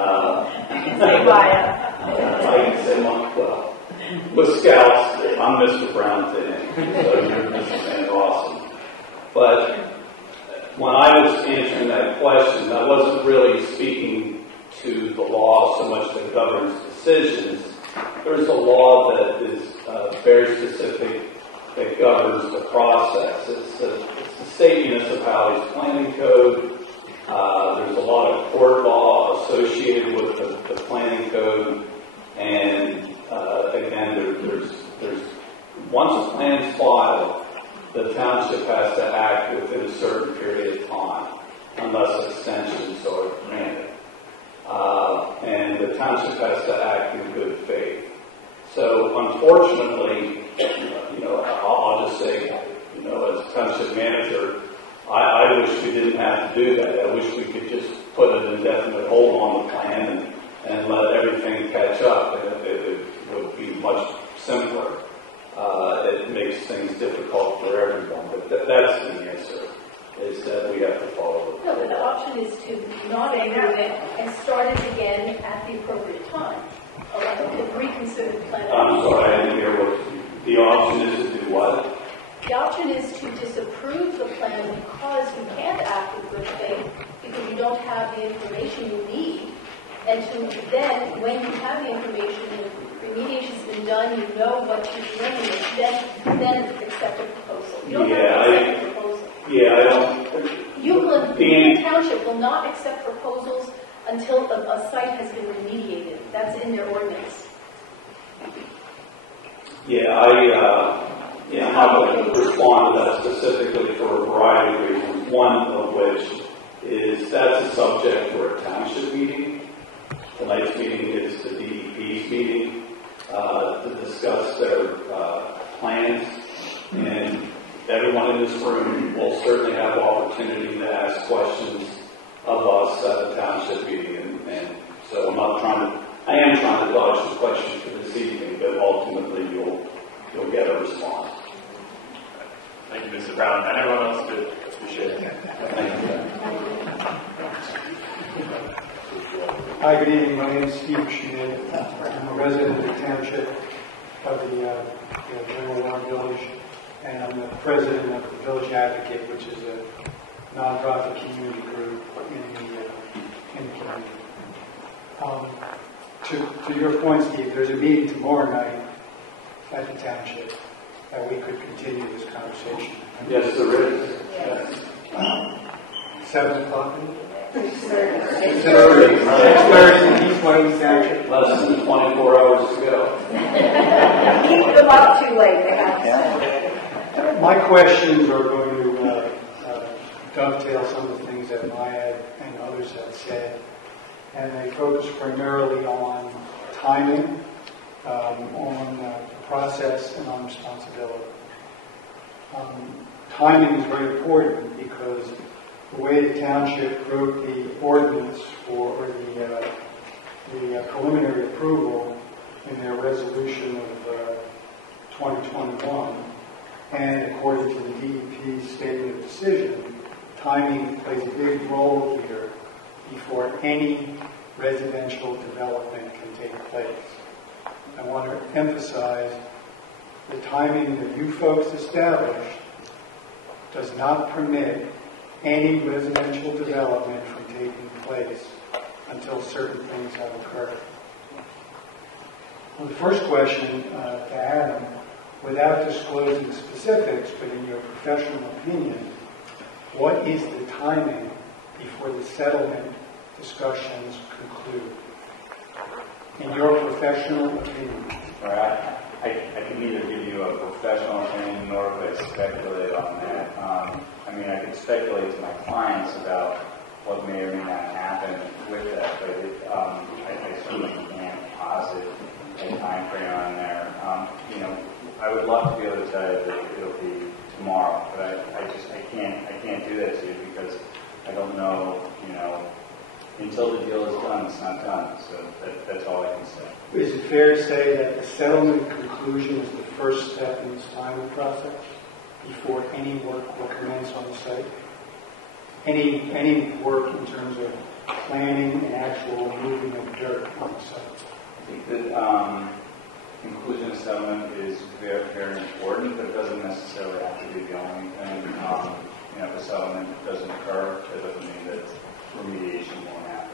can say, well, with Scouts, I'm Mr. Brown today, so you're Mrs. Van Rossum. But when I was answering that question, I wasn't really speaking to the law so much that governs decisions. There's a law that is very specific that governs the process. It's the state municipalities planning code. There's a lot of court law associated with the planning code, and again, there's once a plan is filed, the township has to act within a certain period of time, unless extensions are granted, and the township has to act in good faith. So, unfortunately, I'll just say, as township manager, I wish we didn't have to do that. I wish we could just put an indefinite hold on the plan and let everything catch up. It would be much simpler. It makes things difficult for everyone, but that's the answer, is that we have to follow the No, but the option is to not approve it and start it again at the appropriate time. Or to reconsider the plan. I'm sorry, I didn't hear what the option is to do what? The option is to disapprove the plan because you can't act with good faith, because you don't have the information you need, and to then, when you have the information, the remediation's been done, you know what you're doing, then accept a proposal. You don't have to accept a proposal. I don't. The township will not accept proposals until a site has been remediated. That's in their ordinance. I'm not going to respond to that specifically for a variety of reasons. One of which is that's a subject for a township meeting. Tonight's meeting is the DEP's meeting to discuss their plans, and everyone in this room will certainly have opportunity to ask questions of us at the township meeting, and so I am trying to dodge the question for this evening, but ultimately you'll get a response. Thank you, Mr. Brown, and everyone else did. Appreciate it. Thank you. Hi, good evening. My name is Steve Schmidt. I'm a resident of the township of the General Lawn Village, and I'm the president of the Village Advocate, which is a nonprofit community group in the community. To your point, Steve, there's a meeting tomorrow night at the township that we could continue this conversation. Yes, there is. Yes. 7 o'clock? 6:30. 6:30 in East Whiteland Township. Less than 24 hours to go. Keep them up too late. They have My questions are going to dovetail some of the things that Maya and others have said, and they focus primarily on timing, on the process, and on responsibility. Timing is very important because the way the township wrote the ordinance for the preliminary approval in their resolution of 2021, and according to the DEP statement of decision, timing plays a big role here before any residential development can take place. I want to emphasize the timing that you folks established does not permit any residential development from taking place until certain things have occurred. Well, the first question to Adam, without disclosing specifics, but in your professional opinion, what is the timing before the settlement discussions conclude? In your professional opinion. All right. I can neither give you a professional opinion nor could I speculate on that. I mean, I could speculate to my clients about what may or may not happen with that, but I certainly can't posit a time frame on there. I would love to be able to tell you that it'll be tomorrow, but I can't do that to you because I don't know, until the deal is done, it's not done. So that's all I can say. Is it fair to say that the settlement conclusion is the first step in this timing process before any work will commence on the site? Any work in terms of planning and actual moving of dirt on the site? I think that conclusion of settlement is very, very important, but it doesn't necessarily have to be the only thing. If a settlement doesn't occur, it doesn't mean that remediation won't happen.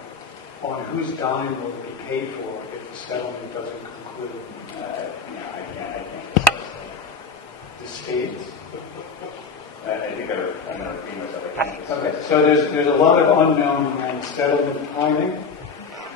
On whose dime will it be paid for if the settlement doesn't conclude? I can't discuss that. The states? I think I'm going to repeat myself. I can't discuss Okay, so there's a lot of unknown around settlement timing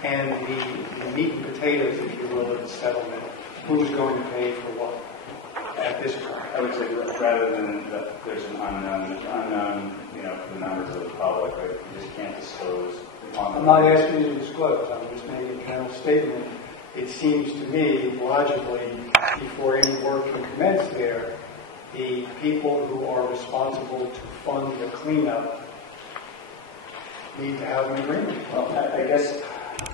and the meat and potatoes, if you will, of the settlement. Who's going to pay for what at this point? I would say rather than that there's an unknown, for the members of the public, but you just can't disclose. I'm not asking you to disclose. I'm just making a general statement. It seems to me, logically, before any work can commence there, the people who are responsible to fund the cleanup need to have an agreement. Well, I guess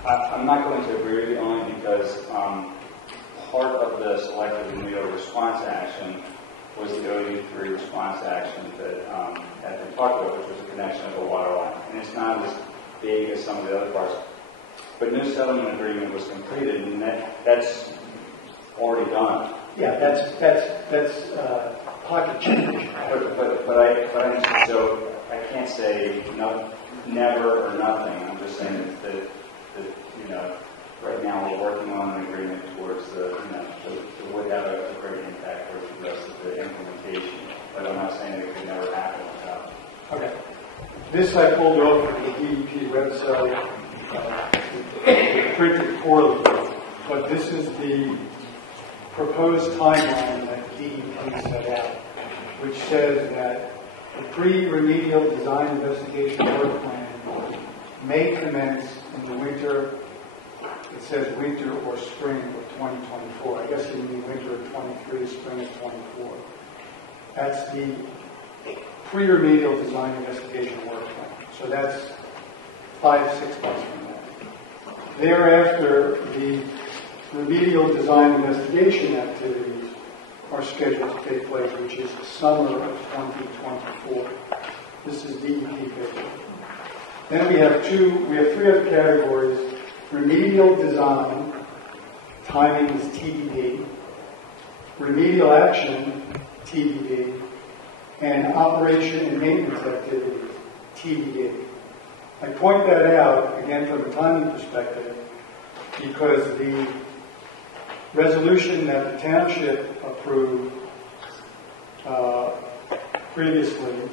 I'm not going to agree with you only because part of the selective remedial response action was the OU3 response action that had been talked about, which was a connection of a water line. And it's not as big as some of the other parts. But no settlement agreement was completed, and that's already done. Yeah, that's pocket change. So I can't say no, never or nothing. I'm just saying that right now we're working on an agreement towards that would have a great impact towards the rest of the implementation. But I'm not saying it could never happen without. Okay. This I pulled over from the DEP website. It's printed poorly, but this is the proposed timeline that the DEP set out, which says that the pre-remedial design investigation work plan may commence in the winter. It says winter or spring of 2024. I guess it would be winter of 23, spring of 24. That's the pre-remedial design investigation work plan. So that's 5-6 months from now. Thereafter, the remedial design investigation activities are scheduled to take place, which is the summer of 2024. This is DEP paper. Then we have three other categories. Remedial design, timing is TBD. Remedial action, TBD. And operation and maintenance activities, TBD. I point that out, again, from a timing perspective, because the resolution that the township approved previously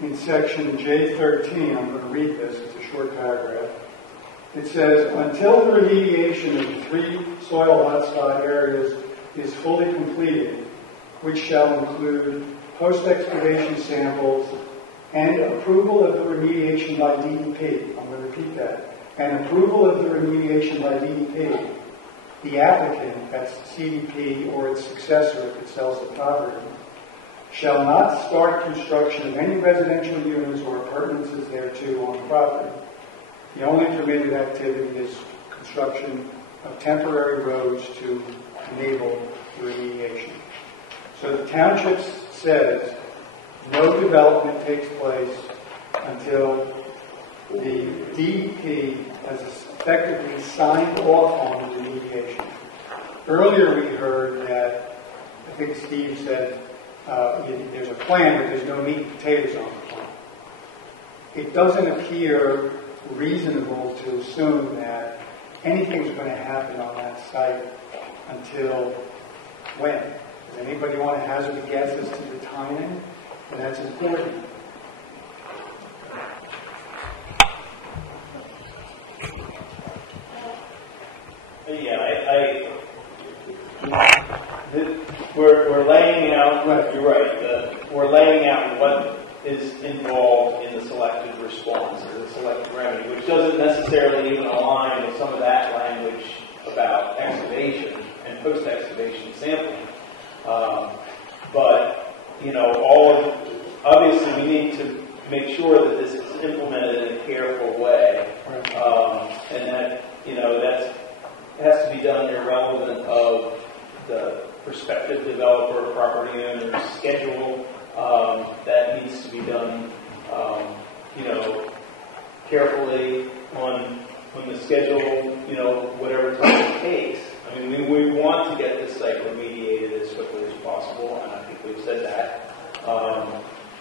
in section J13, I'm going to read this, it's a short paragraph. It says, until the remediation of the 3 soil hotspot areas is fully completed, which shall include post-excavation samples and approval of the remediation by DEP. I'm going to repeat that. And approval of the remediation by DEP. The applicant, that's CDP or its successor if it sells the property, shall not start construction of any residential units or appurtenances thereto on the property. The only permitted activity is construction of temporary roads to enable the remediation. So the township says no development takes place until the DEP has effectively signed off on the remediation. Earlier we heard that, I think Steve said, there's a plan, but there's no meat and potatoes on the plan. It doesn't appear reasonable to assume that anything's going to happen on that site until when? Does anybody want to hazard a guess as to the timing? And that's important. Yeah, we're laying out, you're right, we're laying out what is involved in the selected response or the selected remedy, which doesn't necessarily even align with some of that language about excavation and post-excavation sampling. But, you know, obviously we need to make sure that this is implemented in a careful way, and that, you know, that has to be done irrelevant of the prospective developer, property owner's schedule. That needs to be done, you know, carefully on the schedule, you know, whatever time it takes. I mean, we want to get this site remediated as quickly as possible, and I think we've said that.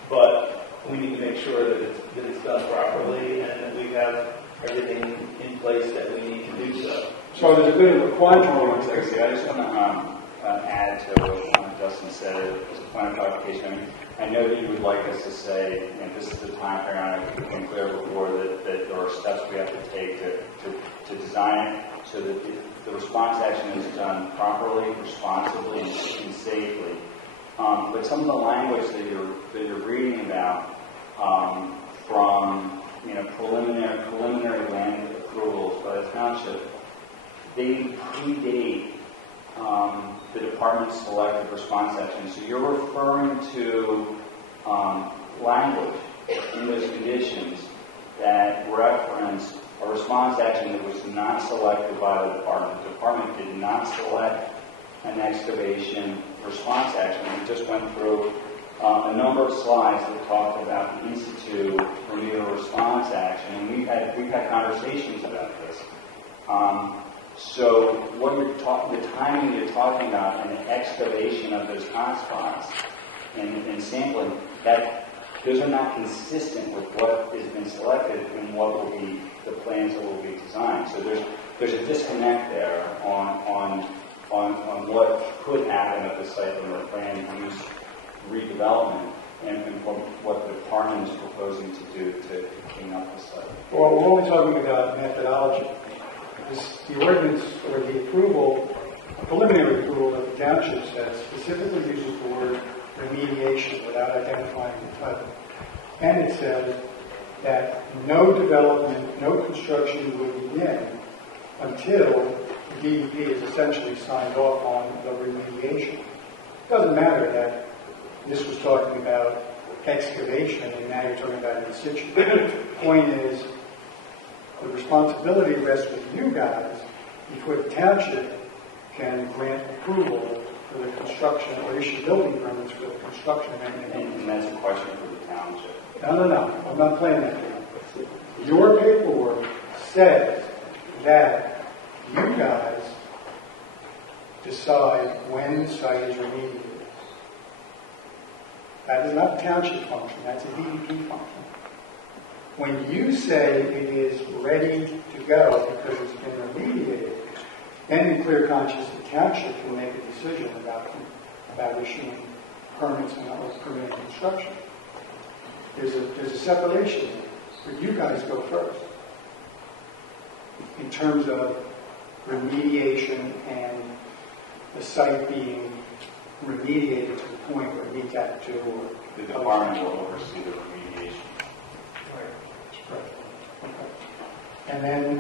But we need to make sure that it's done properly and that we have everything in place that we need to do so. So there's a bit of a quandary. I just want to add to what Dustin said as a point of clarification. I mean, I know that you would like us to say, you know, this is the time frame. I've been clear before that there are steps we have to take to design it so that the response action is done properly, responsibly, and safely. But some of the language that you're reading about from, you know, preliminary land approvals by the township, they predate the department's selective response action. So you're referring to language in those conditions that reference a response action that was not selected by the department. The department did not select an excavation response action. We just went through a number of slides that talked about the institute remedial response action, and we've had conversations about this. So what the timing you're talking about and the excavation of those hotspots and sampling, those are not consistent with what has been selected and what will be the plans that will be designed. So there's a disconnect there on what could happen at the site from a planned use redevelopment and from what the department is proposing to do to clean up the site. Well, we're only talking about methodology. The ordinance or the approval, preliminary approval of the township says specifically uses the word remediation without identifying the type. And it says that no development, no construction will begin until the DEP is essentially signed off on the remediation. It doesn't matter that this was talking about excavation and now you're talking about in situ. The point is, the responsibility rests with you guys before the township can grant approval for the construction or issue building permits for the construction of anything. And that's a question for the township. No. I'm not playing that game. Your paperwork says that you guys decide when the site is remediated. That is not a township function. That's a DEP function. When you say it is ready to go because it's been remediated, then in clear conscience the township can make a decision about issuing permits and or permitting construction. There's a separation there, but you guys go first in terms of remediation and the site being remediated to the point where it meets Act 2 or the department will oversee the remediation. Right. Okay. And then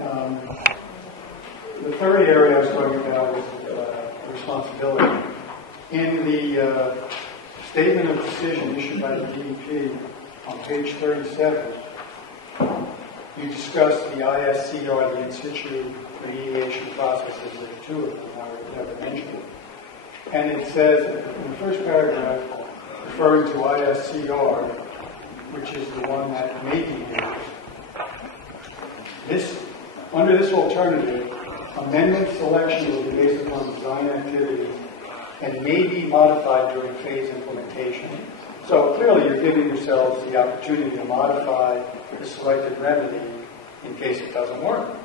the third area I was talking about was responsibility. In the statement of decision issued by the DEP on page 37, you discussed the ISCR, the in situ remediation processes. There's two of them. I never mentioned it. And it says in the first paragraph, referring to ISCR, which is the one that may be used. Under this alternative, amendment selection will be based upon design activities and may be modified during phase implementation. So clearly you're giving yourselves the opportunity to modify the selected remedy in case it doesn't work.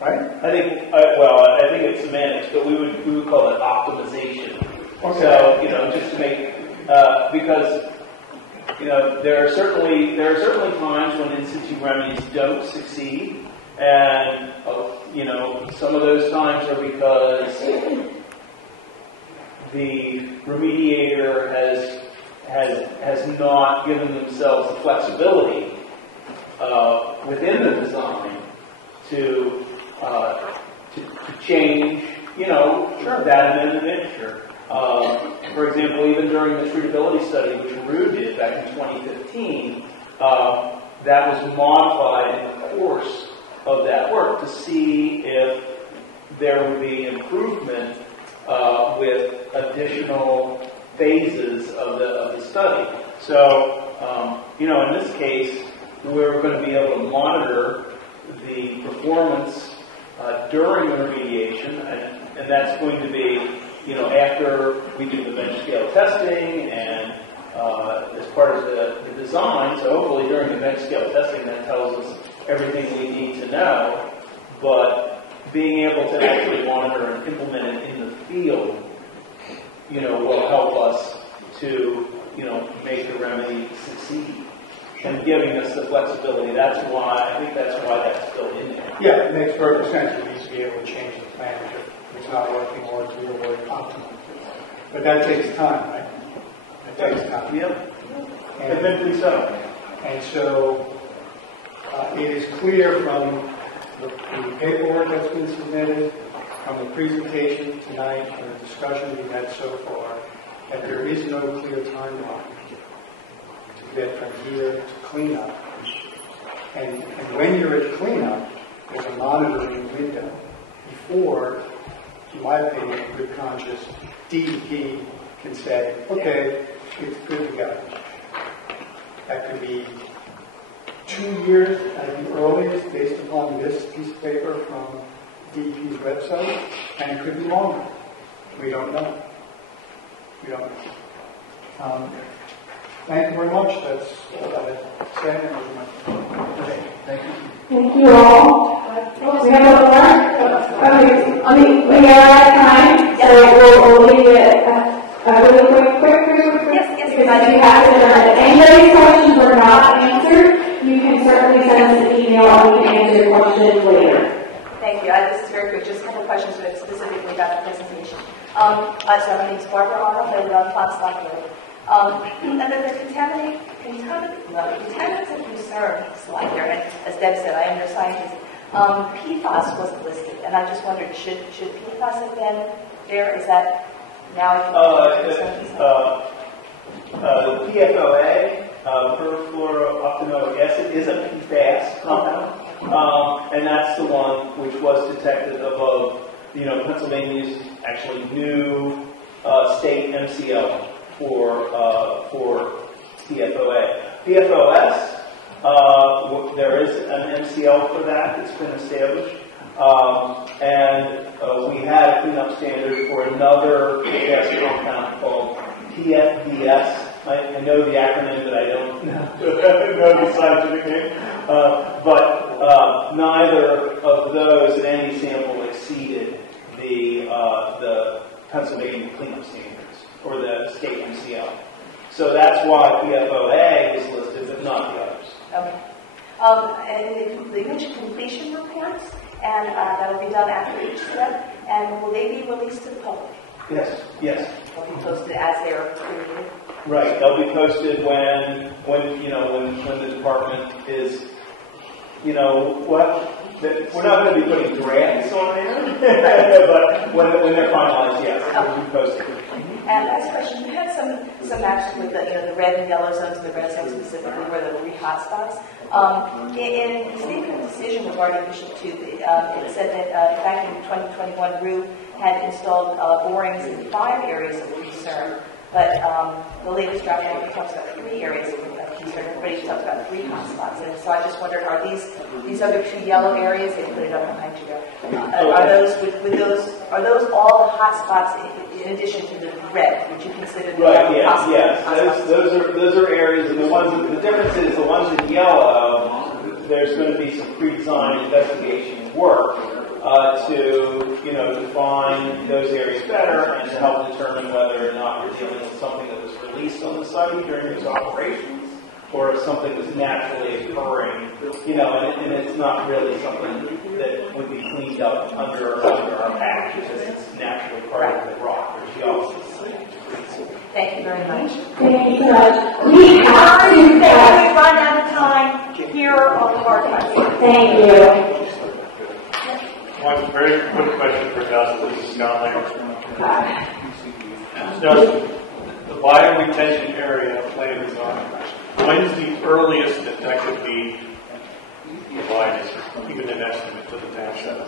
right? I think, I think it's semantics, but we would call it optimization. Okay. So, just to make, because, there are certainly times when in-situ remedies don't succeed, and, some of those times are because the remediator has not given themselves the flexibility within the design to change, that amendment mixture. For example, even during the treatability study, which Rue did back in 2015, that was modified in the course of that work to see if there would be improvement with additional phases of the study. So, in this case, we're going to be able to monitor the performance during the remediation, and that's going to be, after we do the bench scale testing and as part of the design. So hopefully during the bench scale testing that tells us everything we need to know, but being able to actually monitor and implement it in the field, will help us to, make the remedy succeed. And giving us the flexibility. I think that's why that's still in there. Yeah, it makes perfect sense. You need to be able to change the plan if it's not working or if you're really optimal. But that takes time, right? It takes time. Yeah. And eventually so. And so it is clear from the paperwork that's been submitted, from the presentation tonight, and the discussion we've had so far, that there is no clear timeline to get from here to cleanup. And when you're at cleanup, there's a monitoring window before, in my opinion, in good conscience, DEP can say, okay, it's good to go. That could be 2 years at the earliest based upon this piece of paper from DEP's website, and it could be longer. We don't know. We don't know. Thank you very much. That's all I had to say. Okay, thank you. Thank you all. We have a more? We are out of time, so we'll leave it really quick. Yes, because I do have to. If anybody's questions are not answered, you can certainly send us an email and we can answer your questions later. Thank you. This is very quick. Just a couple questions specifically about the presentation. So my name is Barbara Arnold. I live on Foxlock Road. And then the contaminants of concern slide there, as Deb said, I am your scientist. PFAS wasn't listed, and I just wondered, should PFAS have been there? Is that now I the PFOA, perfluorooctanoic acid, is a PFAS compound, and that's the one which was detected above, Pennsylvania's actually new state MCL for PFOA. PFOS, there is an MCL for that that's been established, and we had a cleanup standard for another gas compound called PFDS. I know the acronym, but I don't know the scientific name. But neither of those in any sample exceeded the Pennsylvania cleanup standards or the state MCL. So that's why PFOA is listed, but not the others. Okay. And they mentioned completion reports, and that will be done after each step. And will they be released to the public? Yes. They'll be posted as they're created. Right. They'll be posted when the department is, we're not going to be putting drafts on there, but when they're finalized, yes, they'll be posted. And last question, you had some action with the red and yellow zones, and the red zones specifically were the 3 hotspots. In the statement of decision regarding Bishop 2, it said that back in 2021, RU had installed borings in 5 areas of concern, but the latest draft only talks about 3 areas of concern. Everybody talks about 3 hotspots, and so I just wondered, are these other 2 yellow areas? They put it up behind you there. Are those all the hotspots in addition to the red? Would you consider the yes. Those are areas, and the difference is the ones in yellow. There's going to be some pre-design investigation work to, define those areas better and to help determine whether or not we're dealing with something that was released on the site during those operations or if something was naturally occurring, and it's not really something that would be cleaned up under our patch, because it's naturally part of the rock or geology. Thank you very much. Thank you so much. We have to we've run out of time. Here are all of our questions. Thank you. One very quick question for Dustin. This is Scott Langer. Dustin, the bioretention area plan design, when is the earliest that could be provided, even an estimate to the township?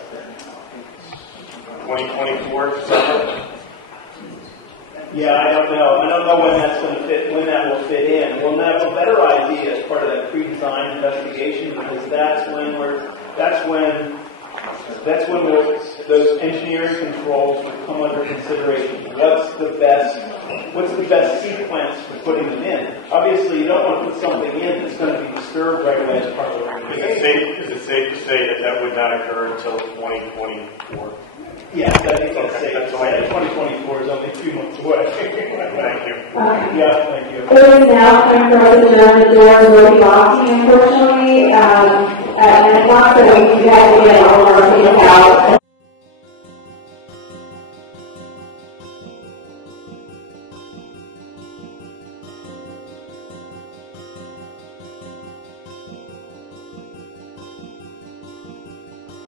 2024, summer? Yeah, I don't know. I don't know when that's going to fit, when that will fit in. We'll have a better idea as part of that pre-design investigation, because that's when those engineering controls would come under consideration. What's the best sequence for putting them in? Obviously, you don't want to put something in that's going to be disturbed right away as part of the remediation. Is it safe to say that would not occur until 2024? Yes, I think that's safe to say. 2024 is only 2 months away. Thank you. Yeah, thank you. It is now time for us to adjourn. The doors will be locking, unfortunately, at 9 o'clock, so we have to get all